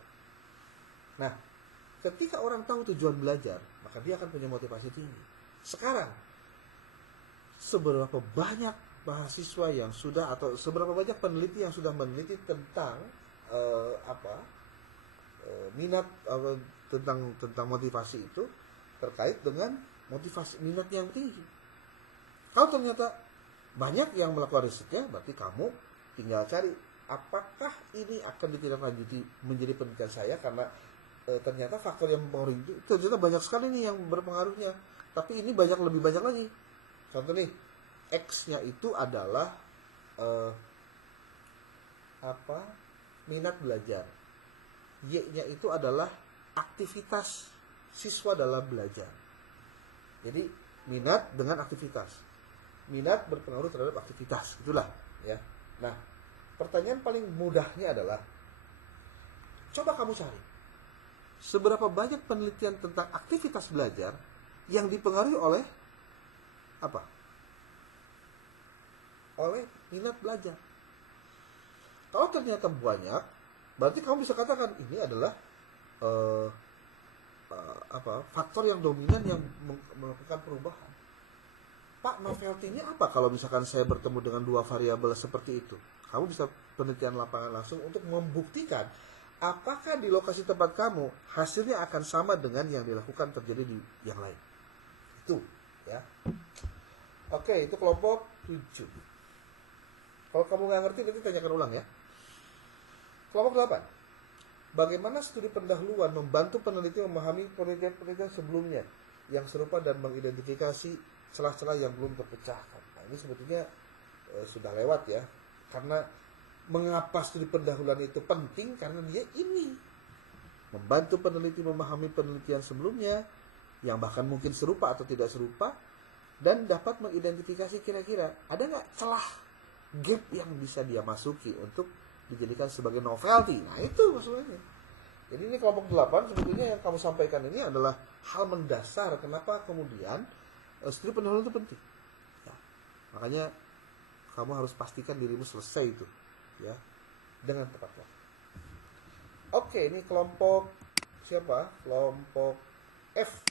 Nah, ketika orang tahu tujuan belajar, maka dia akan punya motivasi tinggi. Sekarang, seberapa banyak mahasiswa yang sudah, atau seberapa banyak peneliti yang sudah meneliti tentang minat, tentang motivasi itu terkait dengan motivasi minat yang tinggi. Kalau ternyata banyak yang melakukan risetnya, berarti kamu tinggal cari apakah ini akan ditindaklanjuti menjadi penelitian saya, karena ternyata faktor yang mempengaruhi itu ternyata banyak sekali nih yang berpengaruhnya. Tapi ini lebih banyak lagi. Contoh nih, X-nya itu adalah minat belajar. Y-nya itu adalah aktivitas siswa dalam belajar. Jadi minat dengan aktivitas. Minat berpengaruh terhadap aktivitas, itulah ya. Nah, pertanyaan paling mudahnya adalah, coba kamu cari seberapa banyak penelitian tentang aktivitas belajar yang dipengaruhi oleh apa? Oleh minat belajar. Kalau ternyata banyak, berarti kamu bisa katakan ini adalah faktor yang dominan yang melakukan perubahan. Pak, novelty-nya apa kalau misalkan saya bertemu dengan dua variabel seperti itu? Kamu bisa penelitian lapangan langsung untuk membuktikan apakah di lokasi tempat kamu hasilnya akan sama dengan yang dilakukan terjadi di yang lain. Itu ya. Oke, itu kelompok 7. Kalau kamu nggak ngerti, nanti tanyakan ulang ya. Kelompok 8. Bagaimana studi pendahuluan membantu peneliti memahami penelitian-penelitian sebelumnya yang serupa dan mengidentifikasi celah-celah yang belum terpecahkan. Nah, ini sebetulnya sudah lewat ya. Karena mengapa studi pendahuluan itu penting? Karena dia ini membantu peneliti memahami penelitian sebelumnya yang bahkan mungkin serupa atau tidak serupa, dan dapat mengidentifikasi kira-kira ada nggak celah, gap yang bisa dia masuki untuk dijadikan sebagai novelty. Nah, itu maksudnya. Jadi ini kelompok 8 sebetulnya yang kamu sampaikan ini adalah hal mendasar kenapa kemudian studi pendahuluan itu penting ya. Makanya kamu harus pastikan dirimu selesai itu ya dengan tepat waktu. Oke, ini kelompok siapa? Kelompok F.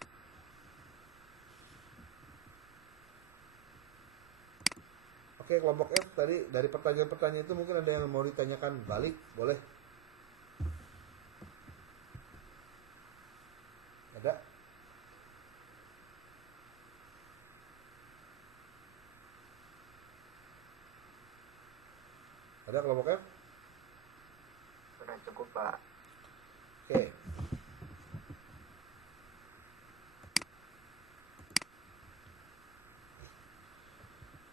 Oke, kelompok F tadi dari pertanyaan-pertanyaan itu mungkin ada yang mau ditanyakan balik, boleh? Ada? Ada kelompok F? Sudah cukup, Pak. Oke.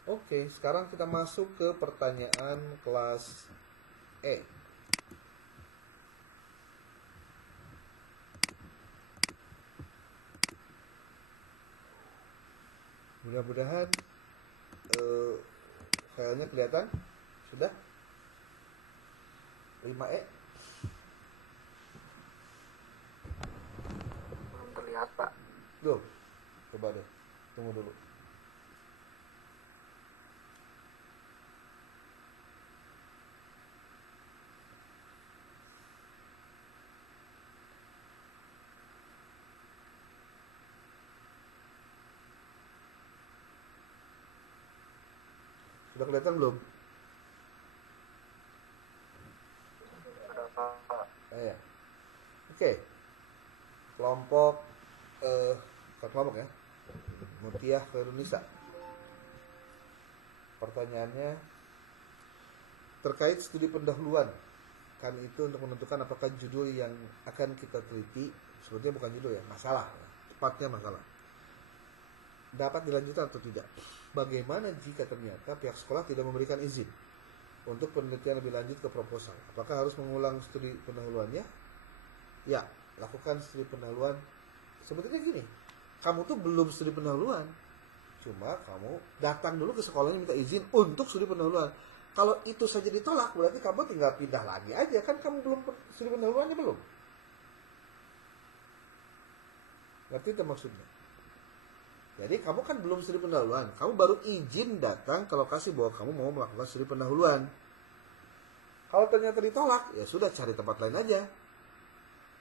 Oke, sekarang kita masuk ke pertanyaan kelas E. Mudah-mudahan filenya kelihatan. Sudah? 5E. Belum terlihat, Pak. Tuh, coba deh. Tunggu dulu. Udah kelihatan belum? Ada Pak. Ya. Oke. Kelompok kelompok ya. Mutiah Khairunisa. Pertanyaannya terkait studi pendahuluan. Kan itu untuk menentukan apakah judul yang akan kita teliti, sebetulnya bukan judul ya, masalah. Tepatnya masalah. Dapat dilanjutkan atau tidak? Bagaimana jika ternyata pihak sekolah tidak memberikan izin untuk penelitian lebih lanjut ke proposal? Apakah harus mengulang studi pendahuluannya? Ya, lakukan studi pendahuluan. Sebetulnya gini, kamu tuh belum studi pendahuluan, cuma kamu datang dulu ke sekolahnya minta izin untuk studi pendahuluan. Kalau itu saja ditolak, berarti kamu tinggal pindah lagi aja. Kan kamu belum studi pendahuluannya belum. Ngerti itu maksudnya? Jadi kamu kan belum studi pendahuluan, kamu baru izin datang ke lokasi bahwa kamu mau melakukan studi pendahuluan. Kalau ternyata ditolak, ya sudah cari tempat lain aja.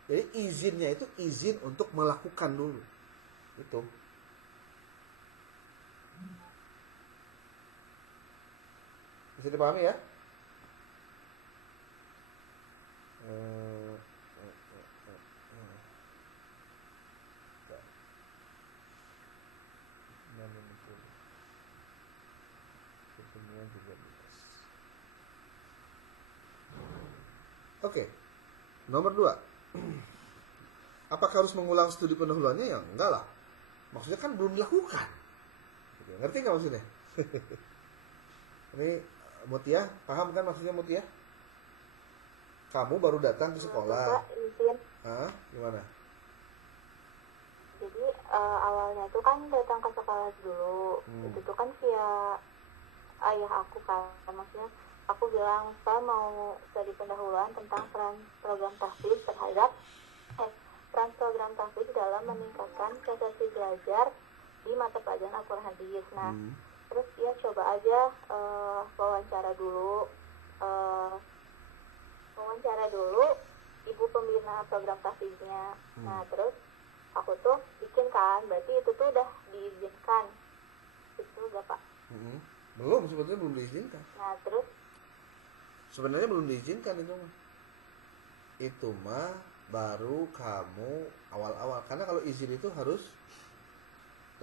Jadi izinnya itu izin untuk melakukan dulu. Itu. Bisa dipahami ya? Oke. Nomor 2. Apakah harus mengulang studi pendahuluannya? Ya enggak lah. Maksudnya kan belum dilakukan. Ngerti nggak maksudnya? Ini Mutia, paham kan maksudnya Mutia? Kamu baru datang ke sekolah. Bapak izin. Hah? Gimana? Jadi awalnya itu kan datang ke sekolah dulu. Itu tuh kan via ayah aku kan. Maksudnya aku bilang saya mau studi pendahuluan tentang peran program tahfiz terhadap peran program tahfiz dalam meningkatkan prestasi belajar di mata pelajaran Al-Quran Hadis. Nah, terus ya coba aja wawancara dulu ibu pembina program tahfiznya. Nah, terus aku tuh bikin kan, berarti itu tuh udah diizinkan. Itu enggak, Pak? Belum, sebetulnya belum diizinkan. Nah, terus Sebenarnya belum diizinkan itu mah. Itu mah baru kamu awal-awal. Karena kalau izin itu harus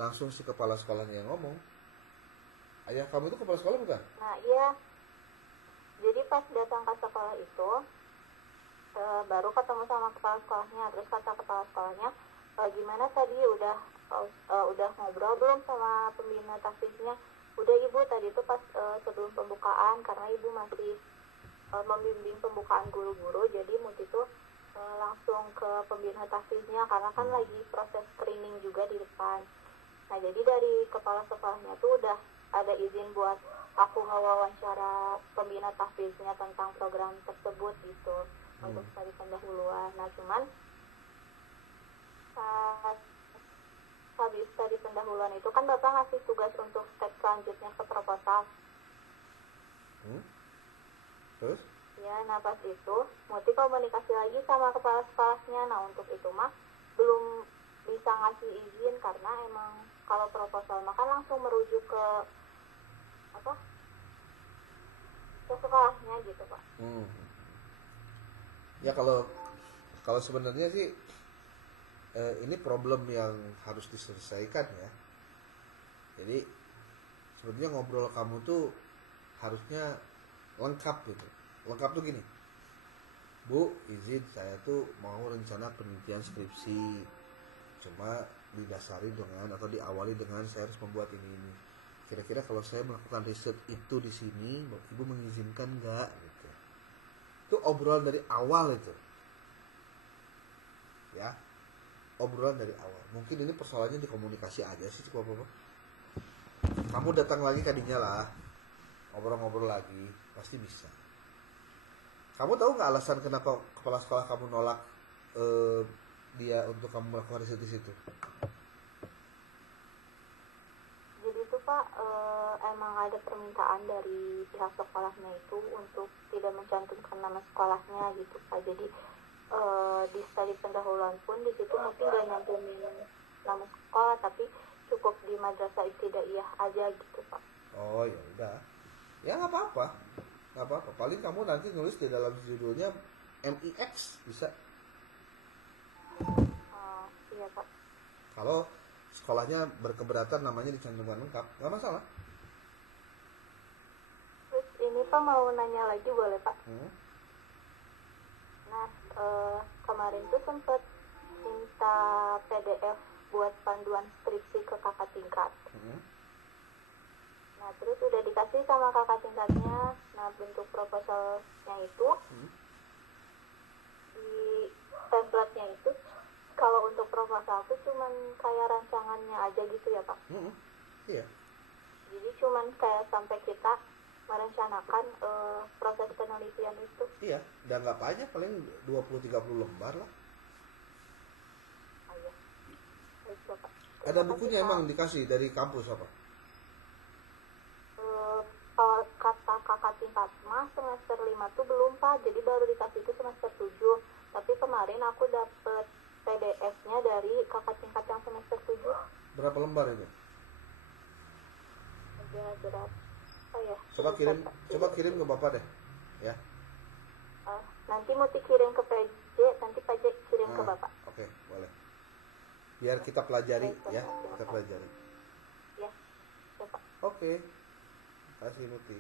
langsung si kepala sekolahnya yang ngomong. Ayah kamu itu kepala sekolah bukan? nah iya, jadi pas datang ke sekolah itu baru ketemu sama kepala sekolahnya. Terus kata kepala sekolahnya, gimana tadi udah ngobrol belum sama pembina tahfiznya? Udah ibu, tadi itu pas sebelum pembukaan, karena ibu masih membimbing pembukaan guru-guru, jadi Muti itu langsung ke pembina tahfiznya karena kan lagi proses screening juga di depan. Nah, jadi dari kepala sekolahnya tuh udah ada izin buat aku ngewawancara pembina tahfiznya tentang program tersebut gitu, untuk studi pendahuluan. Nah, cuman pas habis studi pendahuluan itu kan Bapak ngasih tugas untuk step selanjutnya ke proposal. Terus? Ya, nah pas itu Muti komunikasi lagi sama kepala sekolahnya. Nah, untuk itu mah belum bisa ngasih izin karena emang kalau proposal mah kan langsung merujuk ke sekolahnya gitu, Pak. Ya kalau sebenarnya sih ini problem yang harus diselesaikan ya. Jadi sebetulnya ngobrol kamu tuh harusnya lengkap gitu. Lengkap tuh gini, Bu, izin saya tuh mau rencana penelitian skripsi, cuma didasari dengan atau diawali dengan saya harus membuat ini. Kira-kira kalau saya melakukan riset itu di sini, Ibu mengizinkan nggak? Gitu. Itu obrolan dari awal itu, ya, obrolan dari awal. Mungkin ini persoalannya di komunikasi aja sih, apa-apa. Kamu datang lagi kadinya lah, ngobrol-ngobrol lagi, pasti bisa. Kamu tahu nggak alasan kenapa kepala sekolah kamu nolak dia untuk kamu melakukan riset di situ? Jadi itu Pak, emang ada permintaan dari pihak sekolahnya itu untuk tidak mencantumkan nama sekolahnya gitu Pak. Jadi di studi pendahuluan pun di situ mungkin nggak nyantumin nama sekolah, tapi cukup di madrasah ibtidaiyah aja gitu Pak. Oh ya udah, Ya nggak apa-apa, nggak apa-apa. Paling kamu nanti nulis di dalam judulnya MIX bisa. Iya Pak. Kalau sekolahnya berkeberatan namanya dicantumkan lengkap, nggak masalah. Terus ini Pak mau nanya lagi boleh Pak? Nah, kemarin tuh sempat minta PDF buat panduan skripsi ke kakak tingkat. Nah, terus udah dikasih sama kakak tingkatnya. Nah, bentuk proposalnya itu di template-nya itu, kalau untuk proposal itu cuman kayak rancangannya aja gitu ya Pak? Iya. Jadi cuman kayak sampai kita merencanakan proses penelitian itu. Iya, udah nggak banyak, paling 20-30 lembar lah. Oh iya. Baik, Bapak. Ada Terima bukunya kasih, Pak. emang dikasih dari kampus apa? Kalau kata kakak tingkat mah semester 5 tuh belum Pak, jadi baru dikasih itu semester 7. Tapi kemarin aku dapet PDF-nya dari kakak tingkat yang semester 7. Berapa lembar itu? Berat-berat. Oh ya. Coba kirim ke Bapak deh. Ya. Nanti mau dikirim ke PJ, nanti PJ kirim ke Bapak. Oke, boleh. Biar kita pelajari Baik, ya, Bapak. kita pelajari. Ya, ya Pak. Oke. Kasih Nuti.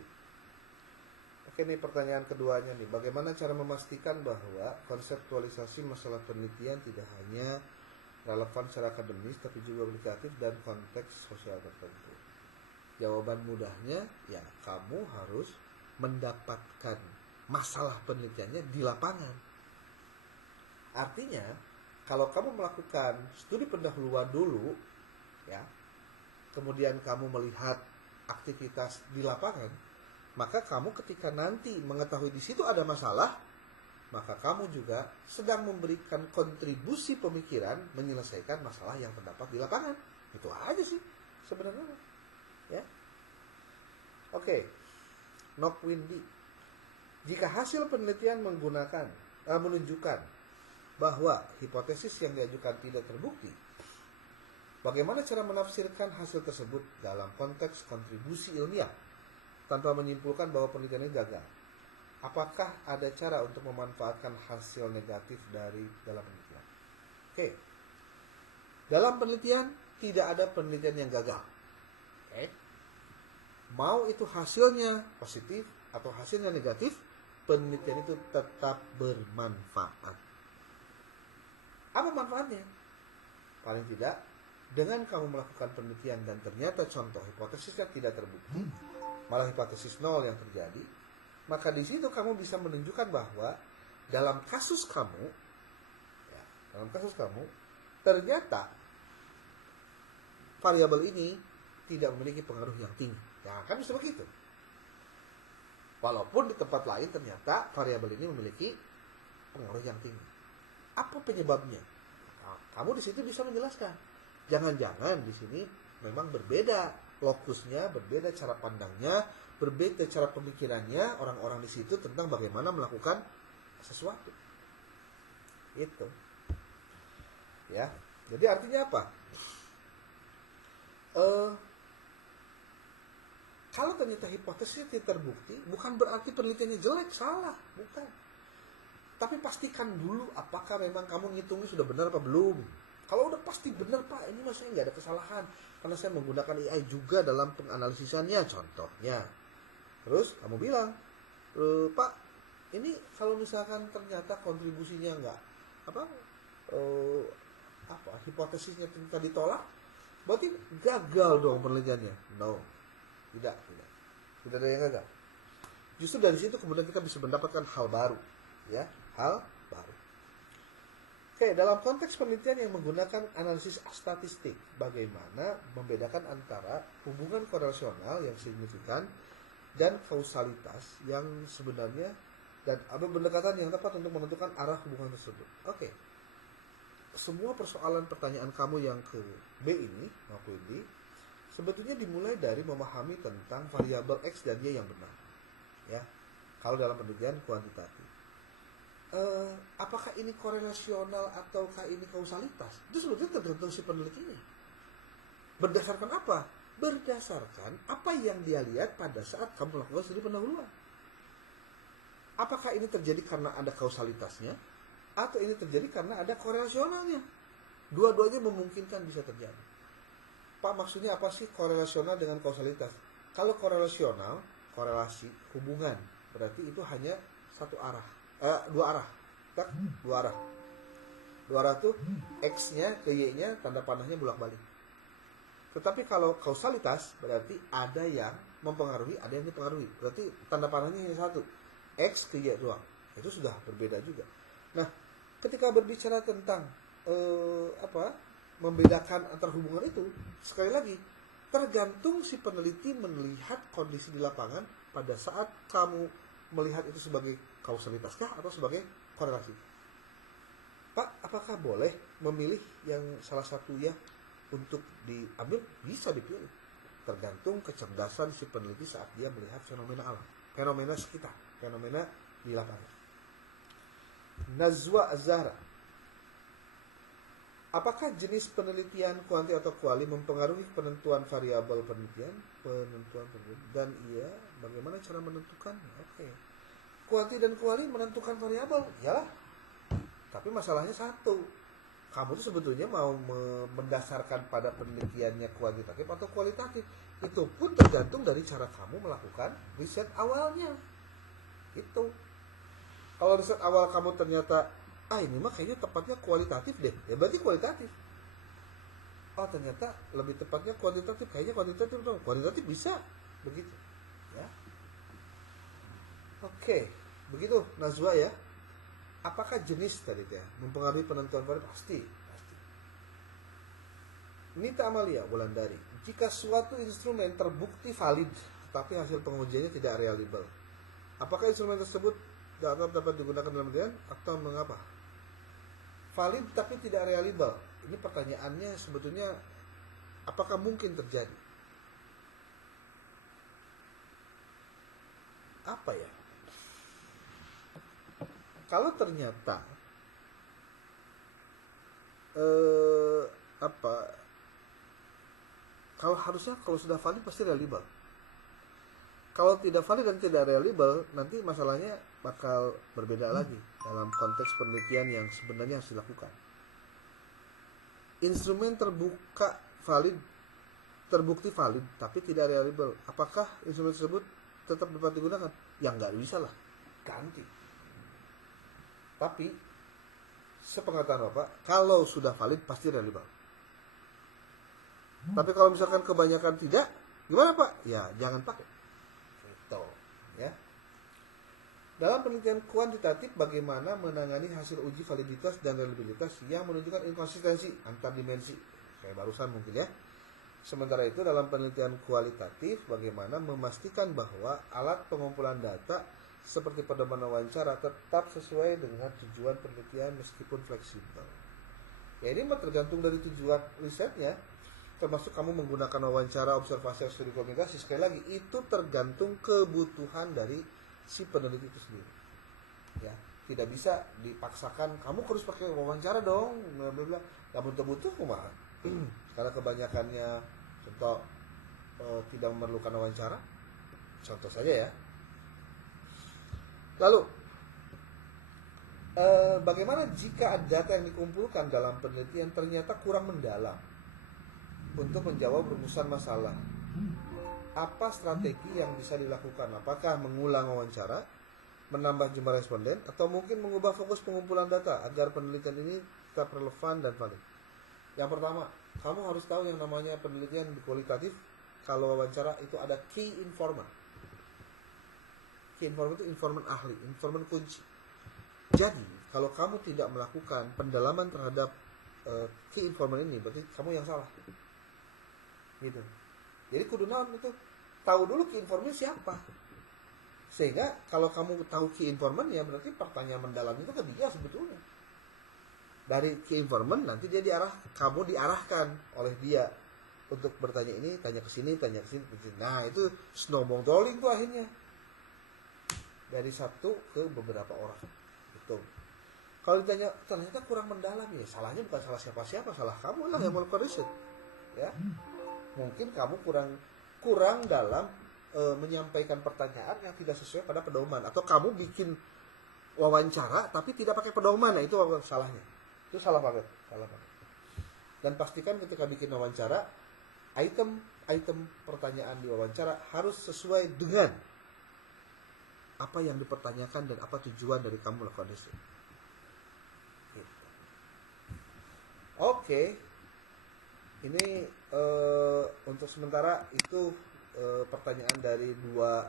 Oke, nih pertanyaan keduanya nih. Bagaimana cara memastikan bahwa konseptualisasi masalah penelitian tidak hanya relevan secara akademis tapi juga aplikatif dan konteks sosial tertentu? Jawaban mudahnya ya kamu harus mendapatkan masalah penelitiannya di lapangan. Artinya, kalau kamu melakukan studi pendahuluan dulu ya, kemudian kamu melihat aktivitas di lapangan, maka kamu ketika nanti mengetahui di situ ada masalah, maka kamu juga sedang memberikan kontribusi pemikiran menyelesaikan masalah yang terdapat di lapangan. Itu aja sih sebenarnya. Ya. Oke. Nok Windy. Jika hasil penelitian menunjukkan bahwa hipotesis yang diajukan tidak terbukti, bagaimana cara menafsirkan hasil tersebut dalam konteks kontribusi ilmiah tanpa menyimpulkan bahwa penelitian ini gagal? Apakah ada cara untuk memanfaatkan hasil negatif dari dalam penelitian? Oke. Dalam penelitian tidak ada penelitian yang gagal. Oke. Mau itu hasilnya positif atau hasilnya negatif, penelitian itu tetap bermanfaat. Apa manfaatnya? Paling tidak, dengan kamu melakukan penelitian dan ternyata contoh hipotesisnya tidak terbukti, malah hipotesis nol yang terjadi, maka di situ kamu bisa menunjukkan bahwa dalam kasus kamu, ternyata variabel ini tidak memiliki pengaruh yang tinggi. Ya, kan bisa begitu. Walaupun di tempat lain ternyata variabel ini memiliki pengaruh yang tinggi. Apa penyebabnya? Nah, kamu di situ bisa menjelaskan. Jangan-jangan di sini memang berbeda lokusnya, berbeda cara pandangnya, berbeda cara pemikirannya orang-orang di situ tentang bagaimana melakukan sesuatu. Itu. Ya. Jadi artinya apa? Kalau ternyata hipotesisnya tidak terbukti, bukan berarti penelitiannya jelek, salah, bukan. Tapi pastikan dulu apakah memang kamu ngitungnya sudah benar apa belum. Kalau udah pasti benar Pak, ini mas saya nggak ada kesalahan karena saya menggunakan AI juga dalam penganalisisannya, contohnya. Terus kamu bilang, Pak, ini kalau misalkan ternyata kontribusinya nggak hipotesisnya ternyata ditolak, berarti gagal dong penelitiannya. No, tidak ada yang gagal. Justru dari situ kemudian kita bisa mendapatkan hal baru, ya, hal baru. Oke, dalam konteks penelitian yang menggunakan analisis statistik, bagaimana membedakan antara hubungan korelasional yang signifikan dan kausalitas yang sebenarnya dan pendekatan yang tepat untuk menentukan arah hubungan tersebut. Oke. Semua persoalan pertanyaan kamu yang ke B ini, maupun D, sebetulnya dimulai dari memahami tentang variabel X dan Y yang benar. Ya. Kalau dalam penelitian kuantitatif. Apakah ini korelasional ataukah ini kausalitas? Itu sebetulnya tergantung si penelitinya. Berdasarkan apa? berdasarkan apa yang dia lihat pada saat kamu melakukan studi pendahuluan. Apakah ini terjadi karena ada kausalitasnya atau ini terjadi karena ada korelasionalnya? Dua-duanya memungkinkan bisa terjadi. Pak, maksudnya apa sih korelasional dengan kausalitas? Kalau korelasional, korelasi, hubungan, berarti itu hanya satu arah, dua arah, tak? Dua arah. Dua arah tuh X-nya ke Y-nya tanda panahnya bolak-balik. Tetapi kalau kausalitas berarti ada yang mempengaruhi, ada yang dipengaruhi. Berarti tanda panahnya hanya satu, X ke Y doang. Itu sudah berbeda juga. Nah, ketika berbicara tentang membedakan antar hubungan itu, sekali lagi tergantung si peneliti melihat kondisi di lapangan pada saat kamu melihat itu sebagai kausalitas kah atau sebagai korelasi. Pak, apakah boleh memilih yang salah satu ya untuk diambil? Bisa dipilih. Tergantung kecerdasan si peneliti saat dia melihat fenomena alam, fenomena sekitar, fenomena di lapangan. Nazwa Az-Zahra, apakah jenis penelitian kuanti atau kuali mempengaruhi penentuan variabel penelitian? Dan iya, bagaimana cara menentukannya? Oke. Kuanti dan kuali menentukan variabel, iyalah. Tapi masalahnya satu, kamu tuh sebetulnya mau mendasarkan pada penelitiannya kuantitatif atau kualitatif. Itu pun tergantung dari cara kamu melakukan riset awalnya. Itu. Kalau riset awal kamu ternyata ini mah kayaknya tepatnya kualitatif deh, ya berarti kualitatif. Oh, ternyata lebih tepatnya kuantitatif, kayaknya kuantitatif dong. Kuantitatif bisa begitu, ya. Oke, begitu Nazwa ya. Apakah jenis tadi ya mempengaruhi penentuan variabel? Pasti. Nita Amalia Wulandari, jika suatu instrumen terbukti valid tetapi hasil pengujiannya tidak reliable, apakah instrumen tersebut dapat digunakan dalam penelitian atau mengapa? Valid tapi tidak reliable. Ini pertanyaannya sebetulnya apakah mungkin terjadi? Apa ya? Kalau ternyata kalau sudah valid pasti reliable. Kalau tidak valid dan tidak reliable, nanti masalahnya bakal berbeda lagi dalam konteks penelitian yang sebenarnya harus dilakukan. Instrumen terbukti valid tapi tidak reliable. Apakah instrumen tersebut tetap dapat digunakan? Ya nggak bisa lah, ganti. Tapi sepengetahuan Bapak, kalau sudah valid pasti reliable. Tapi kalau misalkan kebanyakan tidak, gimana Pak? Ya jangan pakai. Gitu, ya. Dalam penelitian kuantitatif, bagaimana menangani hasil uji validitas dan reliabilitas yang menunjukkan inkonsistensi antar dimensi? Kayak barusan mungkin ya. Sementara itu dalam penelitian kualitatif, bagaimana memastikan bahwa alat pengumpulan data seperti pedoman wawancara tetap sesuai dengan tujuan penelitian meskipun fleksibel. Ya ini tergantung dari tujuan risetnya, termasuk kamu menggunakan wawancara, observasi, studi komunikasi. Sekali lagi itu tergantung kebutuhan dari si peneliti itu sendiri. Ya, tidak bisa dipaksakan kamu harus pakai wawancara dong. Nggak butuh kumaha. Karena kebanyakannya contoh tidak memerlukan wawancara. Contoh saja ya. Lalu, bagaimana jika data yang dikumpulkan dalam penelitian ternyata kurang mendalam untuk menjawab rumusan masalah? Apa strategi yang bisa dilakukan? Apakah mengulang wawancara, menambah jumlah responden, atau mungkin mengubah fokus pengumpulan data agar penelitian ini tetap relevan dan valid? Yang pertama, kamu harus tahu yang namanya penelitian kualitatif. Kalau wawancara itu ada key informant. Informan itu informan ahli, informan kunci. Jadi kalau kamu tidak melakukan pendalaman terhadap key informan ini, berarti kamu yang salah. Gitu. Jadi kudu naon itu tahu dulu key informan siapa. Sehingga kalau kamu tahu key informan ya berarti pertanyaan mendalam itu ke dia sebetulnya. Dari key informan nanti dia kamu diarahkan oleh dia untuk bertanya ini, tanya ke sini, tanya ke sini. Nah itu snowball rolling tuh akhirnya. Dari satu ke beberapa orang gitu. Kalau ditanya ternyata kurang mendalam, ya salahnya bukan salah siapa-siapa, salah kamu lah yang melakukan riset, ya. Mungkin kamu kurang dalam menyampaikan pertanyaan yang tidak sesuai pada pedoman, atau kamu bikin wawancara tapi tidak pakai pedoman. Nah, itu salahnya. Itu salah banget. Dan pastikan ketika bikin wawancara, item pertanyaan di wawancara harus sesuai dengan apa yang dipertanyakan dan apa tujuan dari kamu melakukan itu. Gitu. Oke. Ini untuk sementara itu pertanyaan dari dua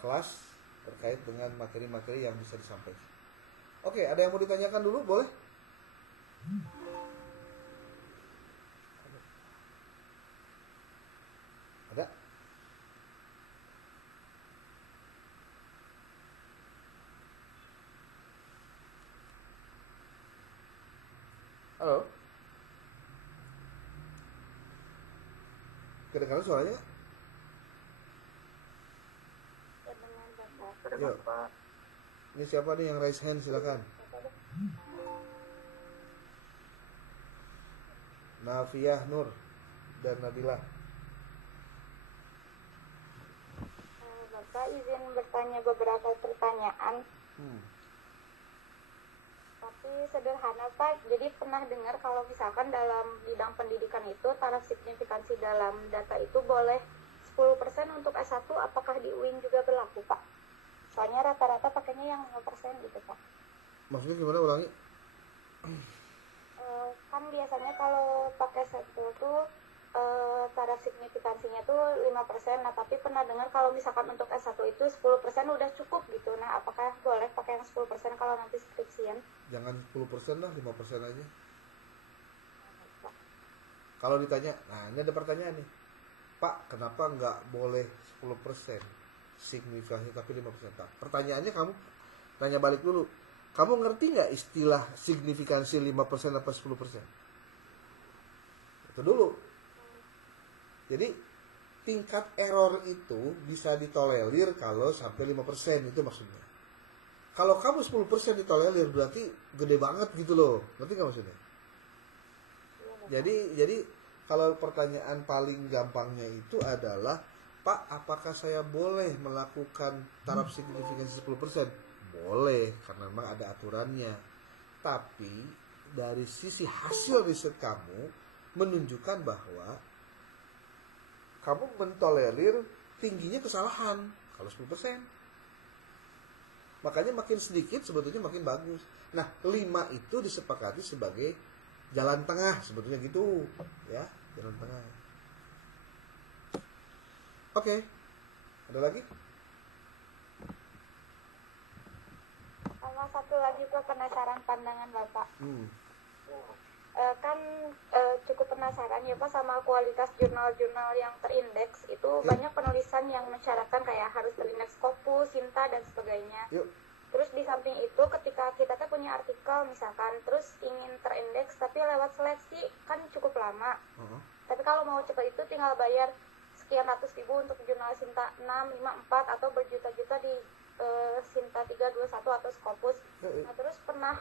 kelas terkait dengan materi-materi yang bisa disampaikan. Oke, ada yang mau ditanyakan dulu, boleh? Ada? Halo? Kedengaran suaranya? Ya benar Bapak. Terima Yuk. Pak. Ini siapa nih yang raise hand, silakan. Nafiah Nur dan Nabila. Bapak izin bertanya beberapa pertanyaan. Tapi sederhana Pak, jadi pernah dengar kalau misalkan dalam bidang pendidikan itu taraf signifikansi dalam data itu boleh 10% untuk S1, apakah di UIN juga berlaku Pak? Soalnya rata-rata pakainya yang 5% gitu Pak. Maksudnya gimana, ulangi? Kan biasanya kalau pakai sampel tuh taraf signifikansinya tuh 5%. Nah, tapi pernah dengar kalau misalkan untuk S1 itu 10% udah cukup gitu. Nah, apakah boleh pakai yang 10% kalau nanti skripsian? Jangan 10% lah, 5% aja. Kalau ditanya, nah ini ada pertanyaan nih, Pak, kenapa nggak boleh 10% signifikansi tapi 5%? Nah, pertanyaannya kamu tanya balik dulu, kamu ngerti nggak istilah signifikansi 5% apa 10%? Itu dulu. Jadi tingkat error itu bisa ditolerir kalau sampai 5%, itu maksudnya. Kalau kamu 10% ditolerir berarti gede banget gitu loh. Ngerti nggak maksudnya? Jadi kalau pertanyaan paling gampangnya itu adalah, Pak, apakah saya boleh melakukan taraf signifikansi 10%? Boleh, karena memang ada aturannya. Tapi dari sisi hasil riset kamu menunjukkan bahwa kamu mentolerir tingginya kesalahan kalau 10%. Makanya makin sedikit sebetulnya makin bagus. Nah, 5 itu disepakati sebagai jalan tengah sebetulnya gitu, ya, jalan tengah. Oke. Ada lagi? Sama satu lagi Pak, penasaran pandangan Bapak. Kan cukup penasaran ya Pak sama kualitas jurnal-jurnal yang terindeks itu. Banyak penulisan yang mensyaratkan kayak harus terindeks Scopus, Sinta dan sebagainya. Terus di samping itu ketika kita tuh punya artikel misalkan terus ingin terindeks tapi lewat seleksi kan cukup lama. Tapi kalau mau cepat itu tinggal bayar sekian ratus ribu untuk jurnal Sinta 6, 5, 4 atau berjuta-juta di Sinta 3, 2, 1 atau Scopus. Nah, terus pernah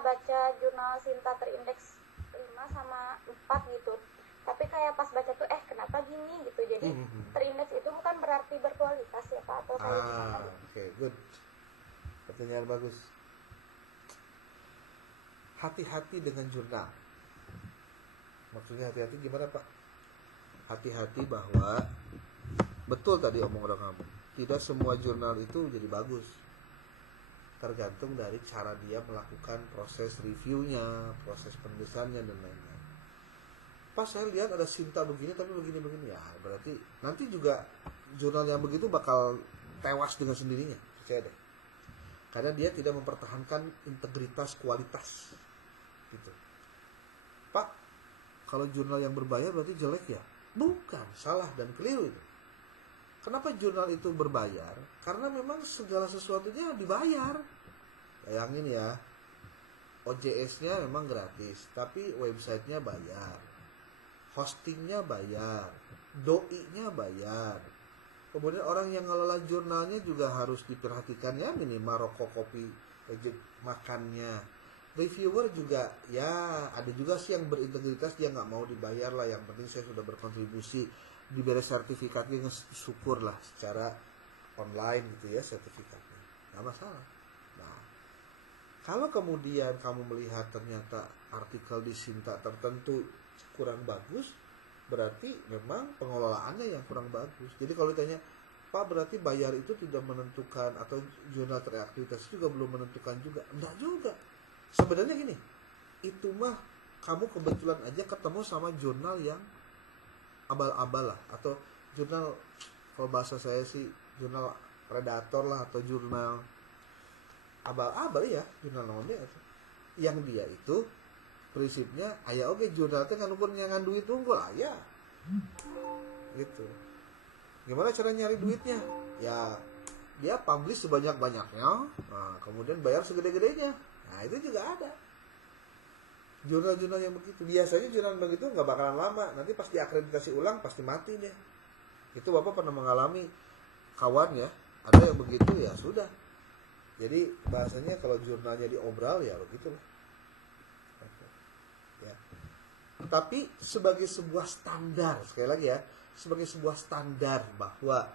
baca jurnal Sinta terindeks 5 sama 4 gitu. Tapi kayak pas baca tuh kenapa gini gitu. Jadi terindeks itu bukan berarti berkualitas ya Pak, atau kayak gimana gitu. Oke, good. Pertanyaan bagus. Hati-hati dengan jurnal. Maksudnya hati-hati gimana Pak? Hati-hati bahwa betul tadi omongan kamu, tidak semua jurnal itu jadi bagus. Tergantung dari cara dia melakukan proses reviewnya, proses penulisannya dan lain-lain. Pas saya lihat ada Sinta begini tapi begini-begini, ya berarti nanti juga jurnal yang begitu bakal tewas dengan sendirinya, percaya deh. Karena dia tidak mempertahankan integritas kualitas gitu. Pak, kalau jurnal yang berbayar berarti jelek ya? Bukan, salah dan keliru itu. Kenapa jurnal itu berbayar? Karena memang segala sesuatunya dibayar. Bayangin ya, OJS-nya memang gratis, tapi websitenya bayar, hostingnya bayar, doi-nya bayar. Kemudian orang yang ngelola jurnalnya juga harus diperhatikan ya, minimal rokok, kopi, makannya. reviewer juga ya ada juga sih yang berintegritas, dia nggak mau dibayar lah, yang penting saya sudah berkontribusi, diberi sertifikatnya, syukur lah secara online gitu ya sertifikatnya, nggak masalah. Nah, kalau kemudian kamu melihat ternyata artikel di Sinta tertentu kurang bagus, berarti memang pengelolaannya yang kurang bagus. Jadi kalau ditanya, Pak, berarti bayar itu tidak menentukan, atau jurnal terakreditasi juga belum menentukan juga? Enggak juga. Sebenarnya gini, itu mah kamu kebetulan aja ketemu sama jurnal yang abal-abal lah, atau jurnal, kalau bahasa saya sih jurnal predator lah, atau jurnal abal-abal ya, jurnal namanya itu. Yang dia itu prinsipnya aya oke jurnal teh kan ukurnya ngan duit unggul aya. Gitu. Gimana cara nyari duitnya? Ya dia publish sebanyak-banyaknya, nah, kemudian bayar segede-gedenya. Nah itu juga ada jurnal-jurnal yang begitu. Biasanya jurnal begitu nggak bakalan lama, nanti pas diakreditasi ulang pasti mati deh. Itu Bapak pernah mengalami kawan ya, ada yang begitu ya sudah. Jadi bahasanya kalau jurnalnya diobral ya begitulah. Ya. Tapi sebagai sebuah standar, sekali lagi ya, sebagai sebuah standar bahwa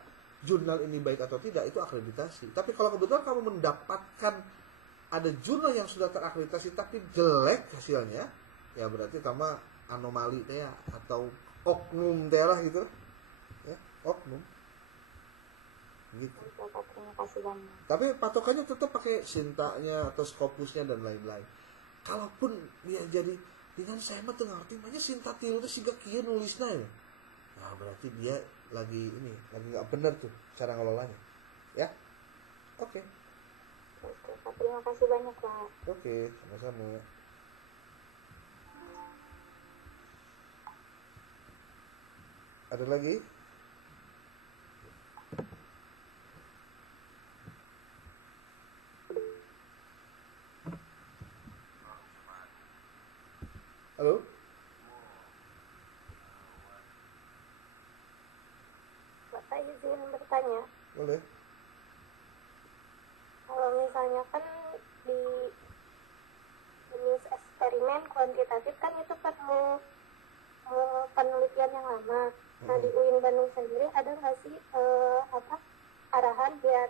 jurnal ini baik atau tidak itu akreditasi. Tapi kalau kebetulan kamu mendapatkan ada jurnal yang sudah terakreditasi tapi jelek hasilnya, ya berarti sama anomali teh ya, atau oknum teh lah gitu. Ya, oknum. Gitu. Terima kasih banyak. Tapi patokannya tetap pakai Sintanya atau Scopusnya dan lain-lain. Kalaupun dia jadi dengan saya mah teu ngarti mah Sinta tilu teh siga kieu nulisna ya. Nah, berarti dia lagi enggak benar tuh cara ngelolanya. Ya. Oke. Oke, terima kasih banyak, Pak. Oke, sama-sama. Ada lagi? Halo? Bapak izin bertanya. Boleh. Kalau misalnya kan di jenis eksperimen kuantitatif kan itu perlu penelitian yang lama. Nah di UIN Bandung sendiri ada nggak sih arahan biar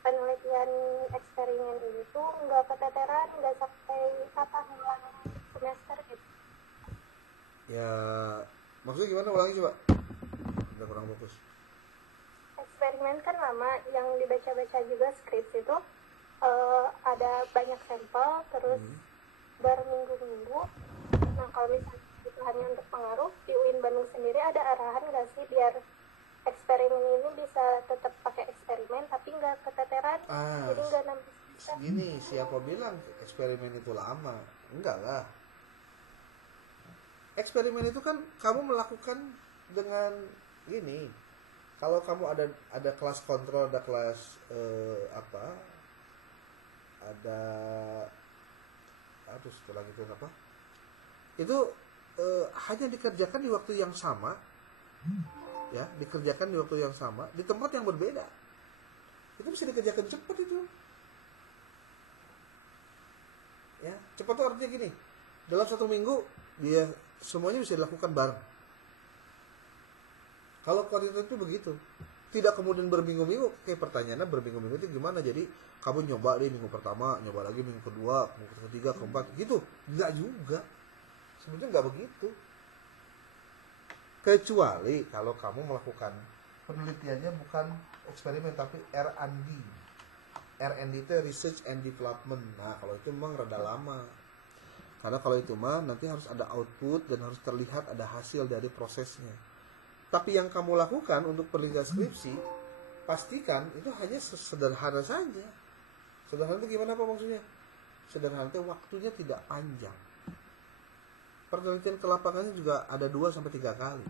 penelitian eksperimen ini tuh nggak keteteran, nggak sampai ngulang semester gitu? Ya, maksudnya gimana? Ulangi coba. Udah kurang fokus. Eksperimen kan lama, yang dibaca-baca juga skrips itu ada banyak sampel terus berminggu-minggu. Nah kalau misalnya itu hanya untuk pengaruh, di UIN Bandung sendiri ada arahan nggak sih biar eksperimen ini bisa tetap pakai eksperimen tapi nggak keteteran, jadi nggak nambah semester? Gini, siapa bilang eksperimen itu lama? Enggak lah. Eksperimen itu kan kamu melakukan dengan gini. Kalau kamu ada kelas kontrol, ada kelas ada setelah gitu apa? Itu hanya dikerjakan di waktu yang sama. Ya, dikerjakan di waktu yang sama di tempat yang berbeda. Itu bisa dikerjakan cepat itu. Ya, cepat itu artinya gini. Dalam 1 minggu dia semuanya bisa dilakukan bareng. Kalau kuantitatif itu begitu. Tidak kemudian berminggu-minggu. Kayak pertanyaannya berminggu-minggu itu gimana? Jadi kamu nyoba deh minggu pertama, nyoba lagi minggu kedua, minggu ketiga, keempat, gitu. Enggak juga. Sebenarnya enggak begitu. Kecuali kalau kamu melakukan penelitiannya bukan eksperimen tapi R&D. R&D itu Research and Development. Nah, kalau itu memang rada lama. Karena kalau itu mah nanti harus ada output dan harus terlihat ada hasil dari prosesnya. Tapi yang kamu lakukan untuk penelitian skripsi, pastikan itu hanya sederhana saja. Sederhana itu gimana Pak maksudnya? Sederhana itu waktunya tidak panjang. Penelitian ke lapangannya juga ada 2-3 kali.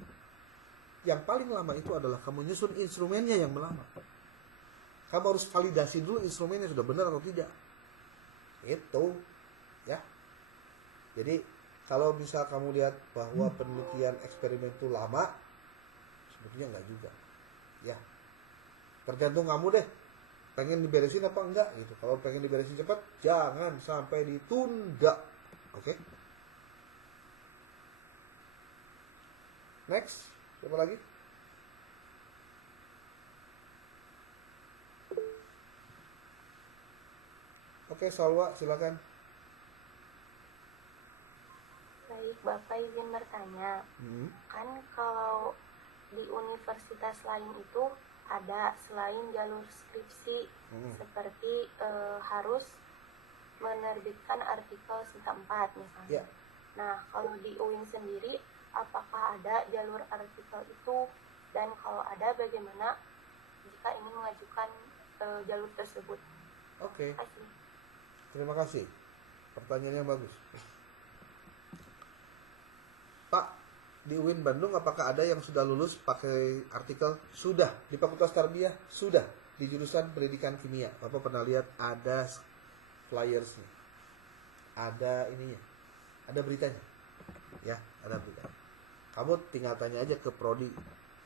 Yang paling lama itu adalah kamu nyusun instrumennya yang lama. Kamu harus validasi dulu instrumennya sudah benar atau tidak. Itu, ya. Jadi kalau bisa kamu lihat bahwa penelitian eksperimen itu lama, sebetulnya enggak juga. Ya. Tergantung kamu deh. pengen diberesin apa enggak gitu. Kalau pengen diberesin cepat, jangan sampai ditunda. Oke? Next, siapa lagi? Oke, Salwa, silakan. Baik, Bapak izin bertanya. Kan kalau di universitas lain itu ada selain jalur skripsi seperti harus menerbitkan artikel tingkat 4 misalnya. Nah, kalau di UIN sendiri apakah ada jalur artikel itu, dan kalau ada bagaimana jika ingin mengajukan jalur tersebut? Oke. Terima kasih. Terima kasih. Pertanyaannya bagus. Pak, di UIN Bandung apakah ada yang sudah lulus pakai artikel? Sudah. Di Fakultas Tarbiyah sudah. Di jurusan Pendidikan Kimia. Bapak pernah lihat ada flyersnya, ada ininya, ada beritanya. Ya, ada beritanya. Kamu tinggal tanya aja ke prodi.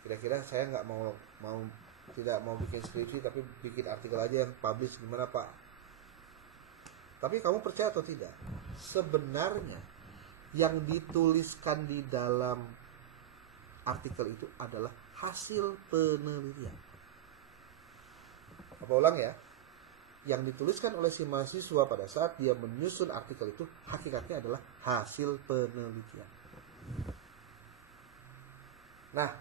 Kira-kira saya nggak tidak mau bikin skripsi tapi bikin artikel aja yang publish, gimana Pak? Tapi kamu percaya atau tidak? Sebenarnya yang dituliskan di dalam artikel itu adalah hasil penelitian. Apa ulang ya? Yang dituliskan oleh si mahasiswa pada saat dia menyusun artikel itu hakikatnya adalah hasil penelitian. Nah,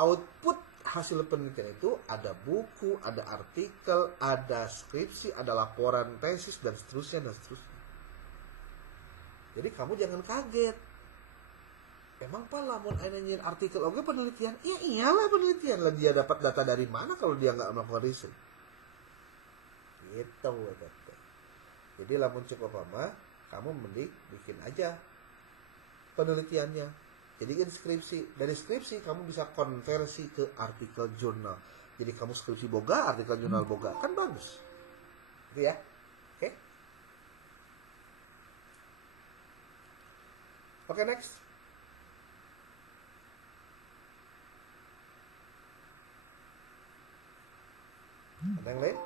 output hasil penelitian itu ada buku, ada artikel, ada skripsi, ada laporan tesis, dan seterusnya, dan seterusnya. Jadi kamu jangan kaget. Emang Pak lamun nyanyiin artikel oke penelitian? Ya iyalah penelitian lah, dia dapat data dari mana kalau dia nggak melakukan riset? Gitu. Jadi lamun cukup apa, kamu mending bikin aja penelitiannya. Jadi kan skripsi, dari skripsi kamu bisa konversi ke artikel jurnal. Jadi kamu skripsi boga, artikel jurnal boga, kan bagus. Gitu ya. Oke. Oke, next. Ada yang lain?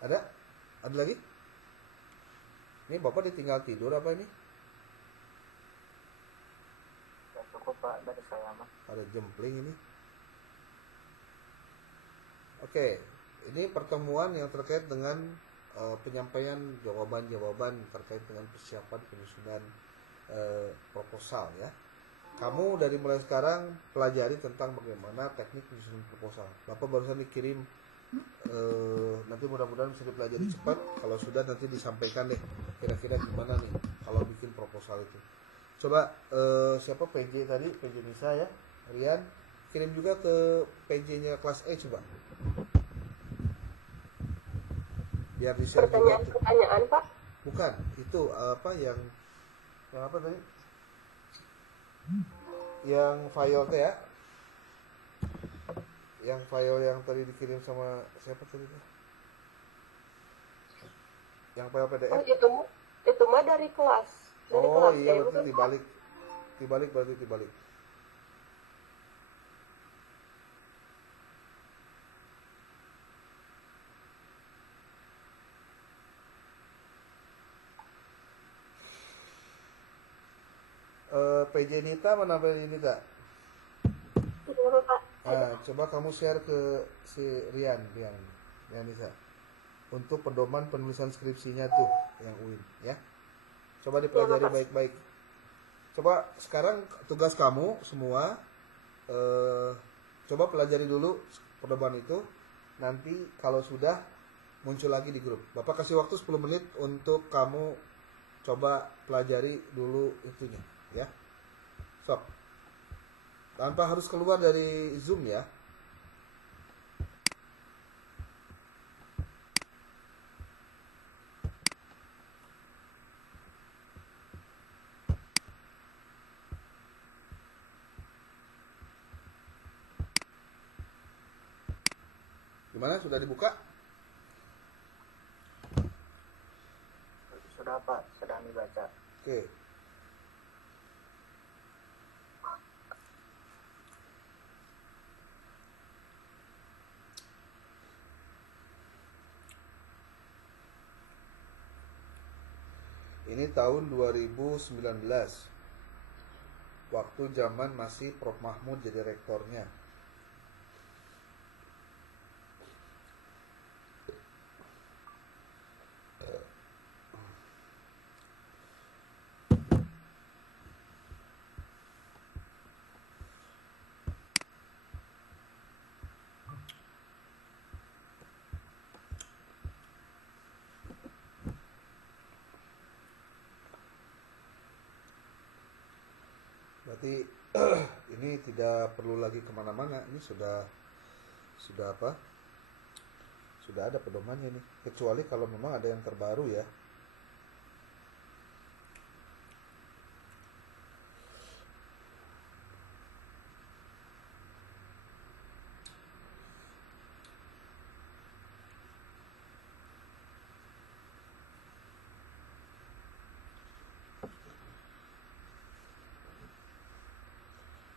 Ada? Ada lagi? Ini Bapak ditinggal tidur apa ini? Ya, cukup Pak dari saya mah. Ada jempling ini. Oke, ini pertemuan yang terkait dengan penyampaian jawaban-jawaban terkait dengan persiapan penyusunan proposal ya. Kamu dari mulai sekarang pelajari tentang bagaimana teknik penyusunan proposal. Bapak barusan dikirim, nanti mudah-mudahan bisa dipelajari cepat. Kalau sudah nanti disampaikan deh kira-kira gimana nih kalau bikin proposal itu. Coba siapa PJ tadi, PJ Nisa ya, Rian, kirim juga ke PJ-nya kelas E coba. Biar di share juga. Pertanyaan Pak? Bukan, itu apa yang apa tadi? Yang file teh ya. Yang file yang tadi dikirim sama siapa tadi? Yang file PDF. Oh, itu mah dari kelas. Dari Oh kelas iya, ya, berarti dibalik. PJ Nita mana PJ Nita? Iya, Pak. Nah, coba kamu share ke si Rian Nisa untuk pedoman penulisan skripsinya tuh yang UIN ya. Coba dipelajari baik-baik. Coba sekarang tugas kamu semua coba pelajari dulu pedoman itu. Nanti kalau sudah muncul lagi di grup. Bapak kasih waktu 10 menit untuk kamu coba pelajari dulu itunya ya. Sok. Tanpa harus keluar dari Zoom ya. Gimana? Sudah dibuka? kami baca. Oke. Ini tahun 2019. Waktu zaman masih Prof Mahmud jadi rektornya. Berarti ini tidak perlu lagi kemana-mana. Ini sudah apa? Sudah ada pedomannya nih. Kecuali kalau memang ada yang terbaru ya.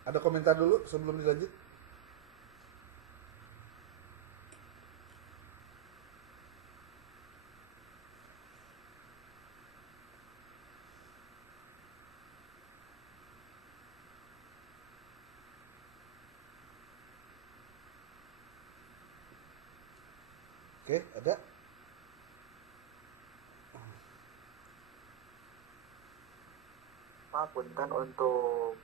Ada komentar dulu sebelum dilanjut? Oke, ada? Pak, punten untuk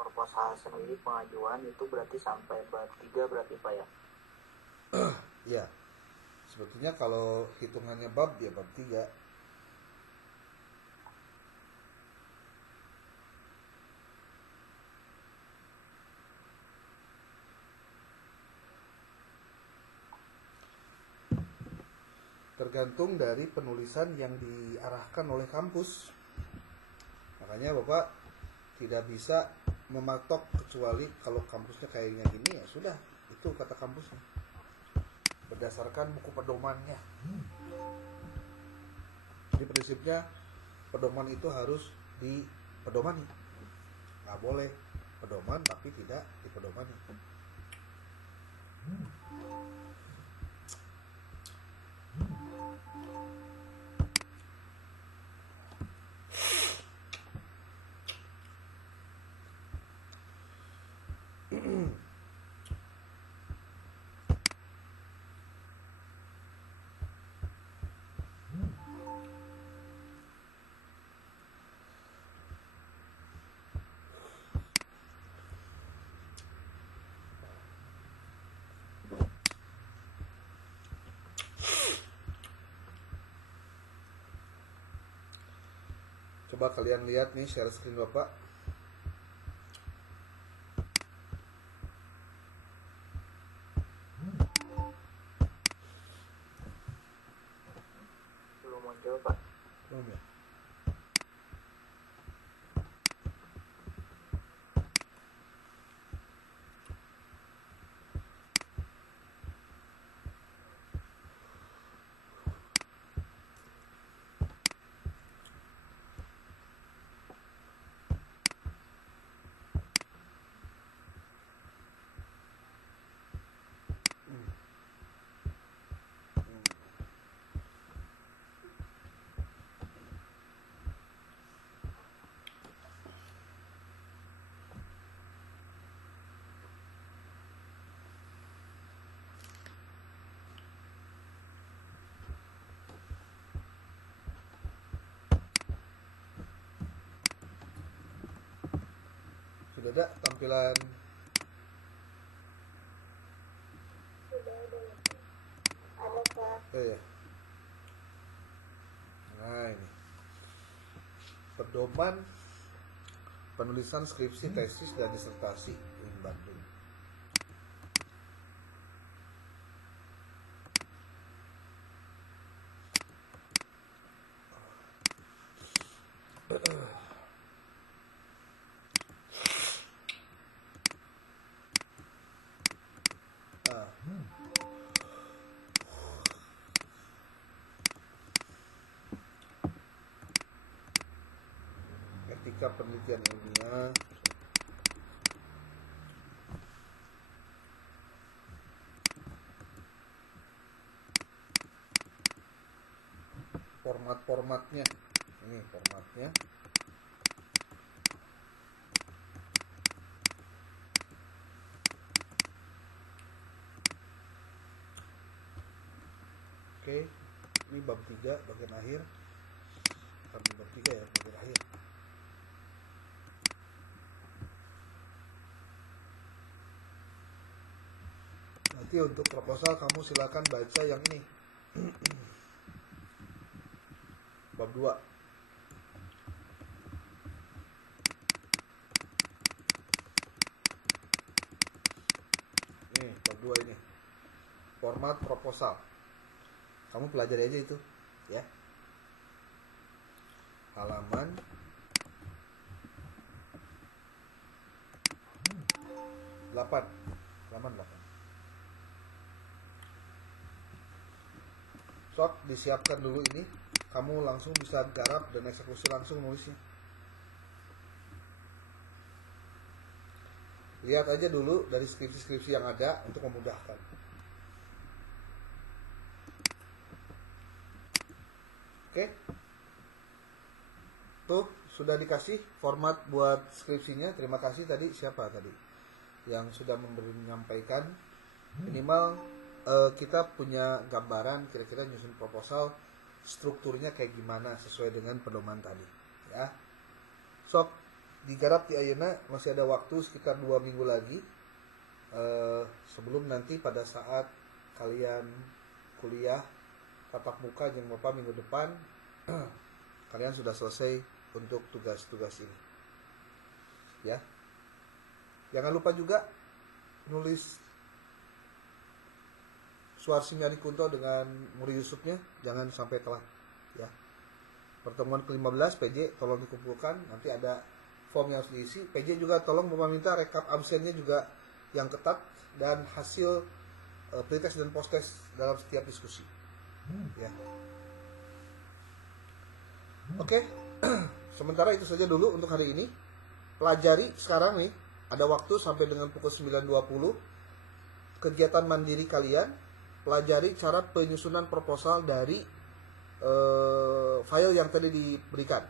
proposal sendiri pengajuan itu berarti sampai bab 3 berarti Pak ya? Iya. Sebetulnya kalau hitungannya bab ya bab 3. Tergantung dari penulisan yang diarahkan oleh kampus. Makanya Bapak tidak bisa mematok kecuali kalau kampusnya kayaknya gini ya sudah, itu kata kampusnya. Berdasarkan buku pedomannya. Jadi prinsipnya pedoman itu harus dipedomani. Nggak boleh pedoman tapi tidak dipedomani. Coba kalian lihat nih share screen Bapak. Belum muncul Pak. Belum ya? Sudah ada tampilan? Ada Pak. Ya. Nah ini pedoman penulisan skripsi, tesis, dan disertasi UIN Bandung. etika penelitian ilmiah. Formatnya ini formatnya. Oke, ini bab 3 bagian akhir. Bab 3 ya, bagian akhir. Nanti untuk proposal kamu silakan baca yang ini. Bab 2. Nih, bab 2 ini. Format proposal. Kamu pelajari aja itu, ya. Halaman 8. Halaman 8. Sok disiapkan dulu ini. Kamu langsung bisa garap dan eksekusi langsung nulisnya. Lihat aja dulu dari skripsi-skripsi yang ada untuk memudahkan. Oke. Tuh, sudah dikasih format buat skripsinya. Terima kasih tadi, siapa tadi yang sudah menyampaikan. Minimal kita punya gambaran kira-kira nyusun proposal strukturnya kayak gimana sesuai dengan pedoman tadi, ya. Sok digarap di ayeuna, masih ada waktu sekitar 2 minggu lagi sebelum nanti pada saat kalian kuliah tatap muka yang Bapak minggu depan kalian sudah selesai untuk tugas-tugas ini, ya. Jangan lupa juga nulis Suarsi Kunto dengan Muri Yusufnya, jangan sampai telat, ya. Pertemuan ke-15 PJ tolong dikumpulkan, nanti ada form yang harus diisi. PJ juga tolong meminta rekap absennya juga yang ketat dan hasil pretest dan posttest dalam setiap diskusi, ya. Oke. Sementara itu saja dulu untuk hari ini. Pelajari sekarang nih, ada waktu sampai dengan pukul 9.20 kegiatan mandiri kalian. Pelajari cara penyusunan proposal dari file yang tadi diberikan.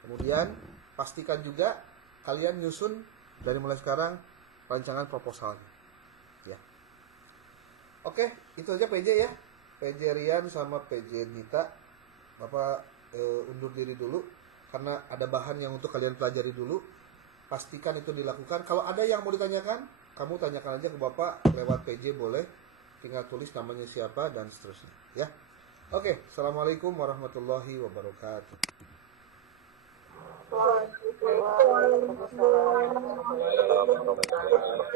Kemudian pastikan juga kalian nyusun dari mulai sekarang rancangan proposalnya, ya. Oke, itu aja PJ ya. PJ Rian sama PJ Nita. Bapak undur diri dulu karena ada bahan yang untuk kalian pelajari dulu. Pastikan itu dilakukan. Kalau ada yang mau ditanyakan, kamu tanyakan aja ke Bapak lewat PJ boleh. Tinggal tulis namanya siapa dan seterusnya, ya. Oke, assalamualaikum warahmatullahi wabarakatuh. Waalaikumsalam.